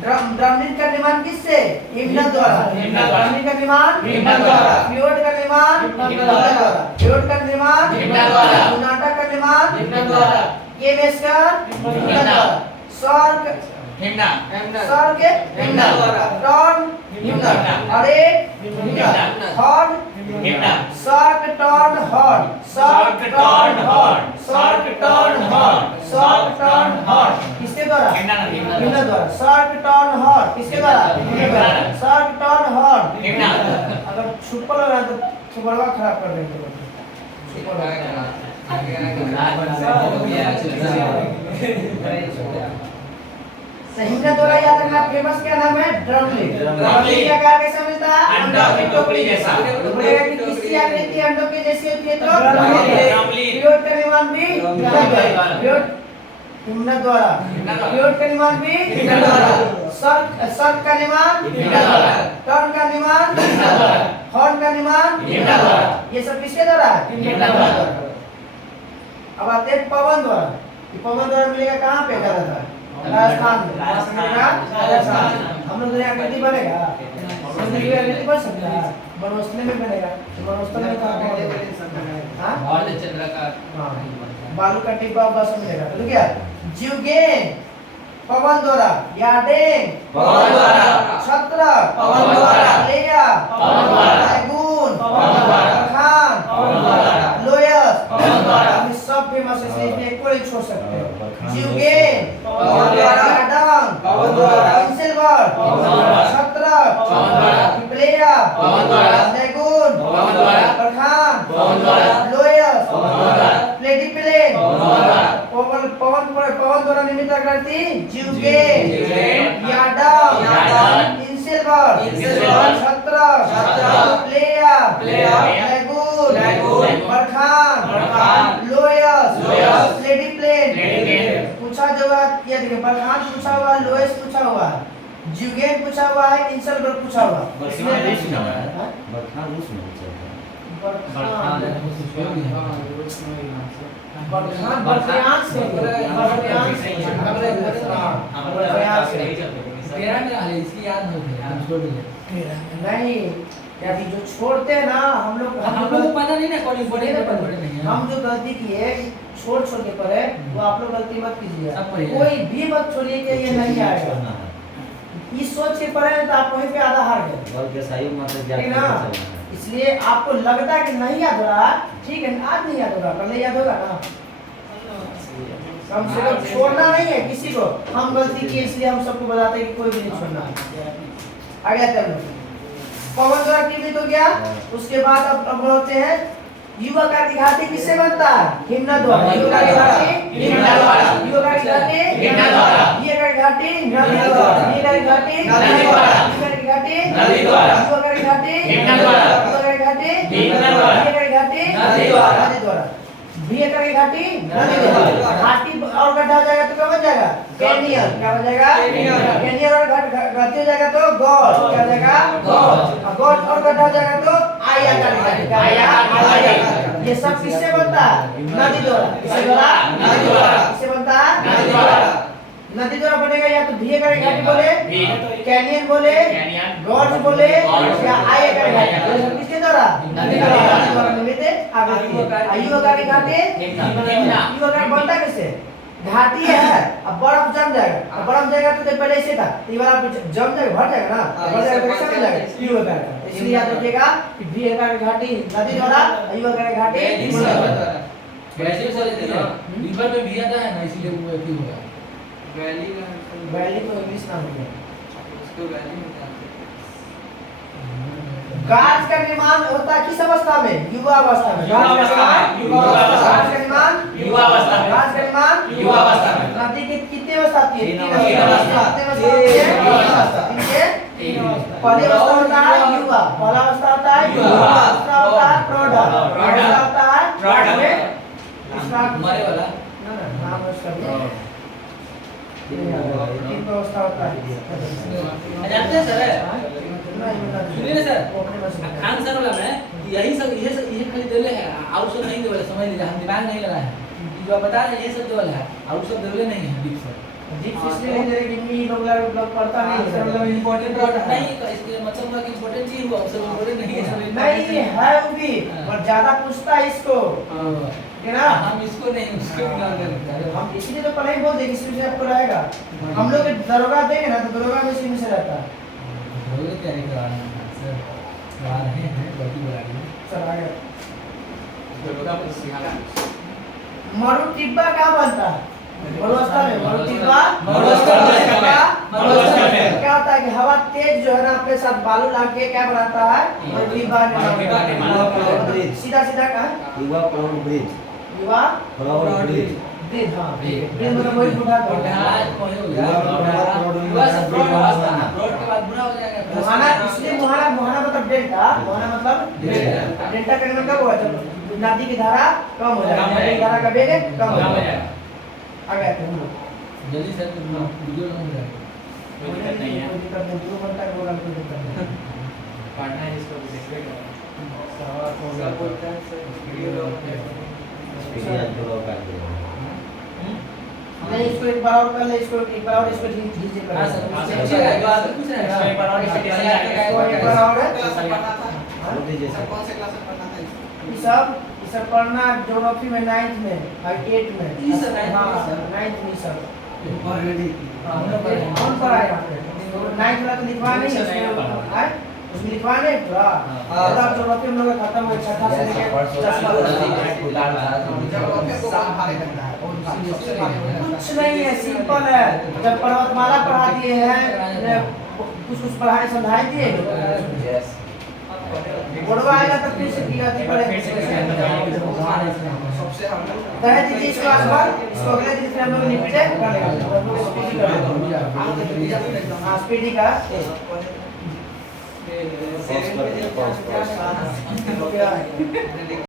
ड्रमलिन का निर्माण किससे? हिमनद द्वारा। हिमनद द्वारा। ड्रमलिन का निर्माण हिमनद द्वारा। फ्यूड का निर्माण हिमनद द्वारा। फ्यूड का निर्माण हिमनद द्वारा। कर्नाटक का निर्माण हिमनद द्वारा। केमेस्कर हिमनद द्वारा। सर्क हिमना। सर्क हिमनद द्वारा। टर्न हिमनद। अरे हिमनद। हॉर्न हिमनद। सर्क टर्न हॉर्न। सर्क टर्न हॉर्न। सर्क टर्न हॉर्न। सर्क टर्न हॉर्न किसके द्वारा? हिमनद द्वारा। सर्क टर्न हॉर्न किसके द्वारा? हिमनद द्वारा। सर्क टर्न हॉर्न हिमनद। अगर छुपल हो रहा है तो छुपलवा खराब कर देंगे। छुपल हिमनद द्वारा याद रखना। फेमस क्या नाम है? ड्रमलिन। ड्रमलिन का आकार कैसा मिलता है? अंडों की टोकरी जैसा। बोलेगा कि किसकी आकृति अंडों की जैसी होती है? तो ड्रमलिन। फ्यूड का निर्माण भी फ्यूड हिमनद द्वारा। फ्यूड का निर्माण भी हिमनद द्वारा। सर्क का निर्माण हिमनद द्वारा। टर्न का निर्माण ये सब किसके द्वारा है? अब आते हैं पवन द्वारा। ये पवन द्वारा मिलेगा कहाँ पे ज्यादातर? राजस्थान में। कहाँ पे मिलेगा? राजस्थान। हम लोग यहाँ आकृति बनेगा, आकृति बन सकता है, बनोस्तले में बनेगा। बनोस्तल में कहाँ पे? हाँ? हाँ। बालू का टिब्बा बस मिलेगा। तो क्या? जीवगेन पवन द्वारा, यादें पवन द्वारा, छत्र पवन द्वारा, लेया पवन द्वारा, गुण पवन द्वारा, खान पवन द्वारा, लोयस पवन द्वारा। हम सब फेमस है, इसमें एक को नहीं छोड़ सकते। बरखान जीवगेन पवन द्वारा, यादंग पवन द्वारा, इंसिल्वर पवन द्वारा, छत्र पवन द्वारा, प्लेया पवन द्वारा, लेगुन पवन द्वारा, बरखान पवन द्वारा, लोयस पवन द्वारा, प्लेटिप्लेन पवन द्वारा, पवन द्वारा निर्मित आकृति जीवगेन जीवगेन, यादंग इंसिल्वर इंसिल्वर, छत्र प्लेया प्लेया, लेगुन बरखान लोयस प्लेटिप्लेन पूछा जो है, ये देखिए बरखान पूछा हुआ, लोयस पूछा हुआ, जीवगेन पूछा हुआ है, इंसिल्वर पूछा हुआ। बरखान रूस में है। बरखान रूस में चलता है। बरखान बरखान से बरखान से तेरह में हाले इसकी याद नहीं थी, हम छोड़ दिए। नहीं या फिर जो छोड़ते हैं ना हम लोग को पता नहीं ना कौन इम्पोर्टेंट है कौन इम्पोर्टेंट नहीं है। हम जो गलती किए छोड़ छोड़ के पढ़े वो आप लोग गलती मत कीजिए। सब पढ़िए। कोई भी मत छोड़िए कि ये नहीं आएगा। छोड़ना है। इस सोच के पढ़े तो आप वहीं पे आधा हार गए। बल के सही मतलब ठीक जाके ना? चलना है। इसलिए आपको लगता है कि नहीं याद हो रहा, ठीक है आज नहीं याद होगा, कल याद होगा ना। कम से कम छोड़ना नहीं है किसी को। हम गलती किए इसलिए हम सबको बताते हैं कि कोई भी नहीं छोड़ना है। आगे चलो, पवन द्वारा निर्मित हो गया। उसके बाद अब बढ़ते हैं युवा का घाटी किससे बनता है? हिमनद द्वारा। युवा का घाटी हिमनद द्वारा। युवा का घाटी हिमनद द्वारा। ये का घाटी नदी द्वारा। ये का घाटी नदी द्वारा। ये का घाटी नदी द्वारा। युवा का घाटी हिमनद द्वारा। युवा का घाटी हिमनद द्वारा। ये का घाटी नदी द्वारा। नदी द्वारा। ये का घाटी नदी नदी द्वारा। द्वारा। घाटी और गड्ढा हो जाएगा तो क्या बन जाएगा? कैनियन। क्या बन जाएगा? कैनियन। कैनियन और घाटी हो जाएगा तो गॉड। क्या हो जाएगा? गॉड। गॉड और गड्ढा हो जाएगा तो आयताकार। आयताकार। ये सब किससे बनता है? नदी द्वारा। किससे द्वारा? नदी द्वारा। किससे बनता है? नदी द्वारा। नदी द्वारा बनेगा या तो भीए का घाटी बोले, भी। कैनियन बोले, कैनियन। गॉड्स बोले गॉड्स। या आय का घाटी। ये सब किसके द्वारा? नदी द्वारा। नदी द्वारा निर्मित आकृति। आयु का घाटी हिमना। युवा का बनता कैसे? घाटी है, अब बर्फ जम जाएगा। अब बर्फ जाएगा तो पहले ऐसे था, ये वाला जम जाएगा, भर जाएगा ना, भर जाएगा तो कैसा बन जाएगा? युवा का। इसलिए याद रखिएगा कि भीए का घाटी नदी द्वारा, युवा का घाटी हिमना द्वारा। वैसे सर रिवर में भी आता है ना, इसीलिए वो ऐसी होगा। वैली का वैली तो इंग्लिश नाम है। उसको वैली में कहते गाज का निर्माण होता है किस अवस्था में? युवा अवस्था में। युवा अवस्था में। युवा अवस्था में। गाज का निर्माण युवा अवस्था में। गाज का निर्माण युवा अवस्था में। नदी की कितनी अवस्था आती है? तीन तीन अवस्था। कितनी अवस्था होती है? तीन अवस्था। इनके तीन अवस्था। पहली अवस्था होता है युवा, पहला अवस्था होता है युवा, युवा। दूसरा होता है प्रौढ़, प्रौढ़। तीसरा होता है प्रौढ़। तीसरा मरे वाला ना ना नाम है उसका भी। तीन अवस्था होता है। जानते हैं सर? नहीं बता सुनिए ना सर, ओपन में सुनिए। खान सर वाला में यही सब ये खाली देले है, आउट सब नहीं देले, समझ लीजिए, हम दिमाग नहीं लगाए हैं। ये जो आप बता रहे हैं ये सब देले है, आउट सब देले नहीं है डीप सब। डीप इसलिए नहीं दे रहे कि मी लोग पढ़ता नहीं है, मतलब इम्पोर्टेंट नहीं इसके मतलब हुआ कि इम्पोर्टेंट चीज हुआ, सब इम्पोर्टेंट नहीं है। नहीं है वो भी, पर ज्यादा पूछता है इसको, है ना? हम इसको नहीं उसको इग्नोर करते हैं। हम इसीलिए तो पहले ही बोल देंगे इसमें से आपको रहेगा। हम लोग दरोगा देंगे ना तो दरोगा में इसी में से रहता है। बोले क्या नहीं करा रहे हैं सर, करा रहे हैं गलती बता रही है। चल आगे। मरु टिब्बा कहाँ बनता है? मरुस्थल में। मरु टिब्बा मरुस्थल में। मरुस्थल में। क्या होता है कि हवा तेज जो है ना अपने साथ बालू ला के क्या बनाता है? मरु टिब्बा ब्रिज। सीधा सीधा कहाँ? युवा प्रौढ़ ब्रिज। युवा प्रौढ़ ब्रिज। ब्रिज। हाँ ब्रिज मतलब वही बूढ़ा आज कोई हो गया युवा बस ब्रॉड के बाद बुरा हो जाएगा। मुहाना, इसलिए मुहाना मतलब डेल्टा, मुहाना मतलब डेल्टा। डेल्टा का मतलब कब हुआ? जब नदी की धारा कम हो जाए, नदी की धारा का वेग कम हो जाए। आगे आते हैं हम लोग। जल्दी सर वीडियो लॉन्ग हो कोई दिक्कत नहीं है। कोई दिक्कत नहीं, जो बनता है वो गलती करता है। पढ़ना है इसको भी देखिएगा। सब बोलते हैं सर वीडियो लॉक स्पीड आज तो लोग कर दिया नहीं इसको एक बार और कर ले, इसको एक बार और इसको डीजे कर हाँ ले। सर इसको पूछ रहे हैं, बात पूछ रहे हैं एक बार और इसे कैसे एक बार और है। बोल दीजिए सर कौन से क्लास में पढ़ना था? ये सब पढ़ना ज्योग्राफी में 9th में और 8th में। ये सब 9th में हाँ, सर। 9th में सब। ऑलरेडी कौन पढ़ा है यहाँ पे? 9th वाला तो लिखवा नहीं है उसमें, उसमें लिखवा नहीं है पूरा। मतलब ज्योग्राफी हम लोग का खत्म हो छठा से लेके 10वां ज्योग्राफी को बहुत भारी करना है, बहुत भारी, सबसे भारी होता है। कुछ नहीं है, सिंपल है। जब पर्वतमाला पढ़ा दिए हैं, कुछ पढ़ाई समझाई दिए, बोर्डवा आएगा तो फिर से दिया थी पढ़े। सबसे हम लोग कह दीजिए इसको आसपास, इसको अगले दिन से हम लोग रिपीटेड कर लेंगे। हाँ स्पीडी का पॉज कर दीजिए, पॉज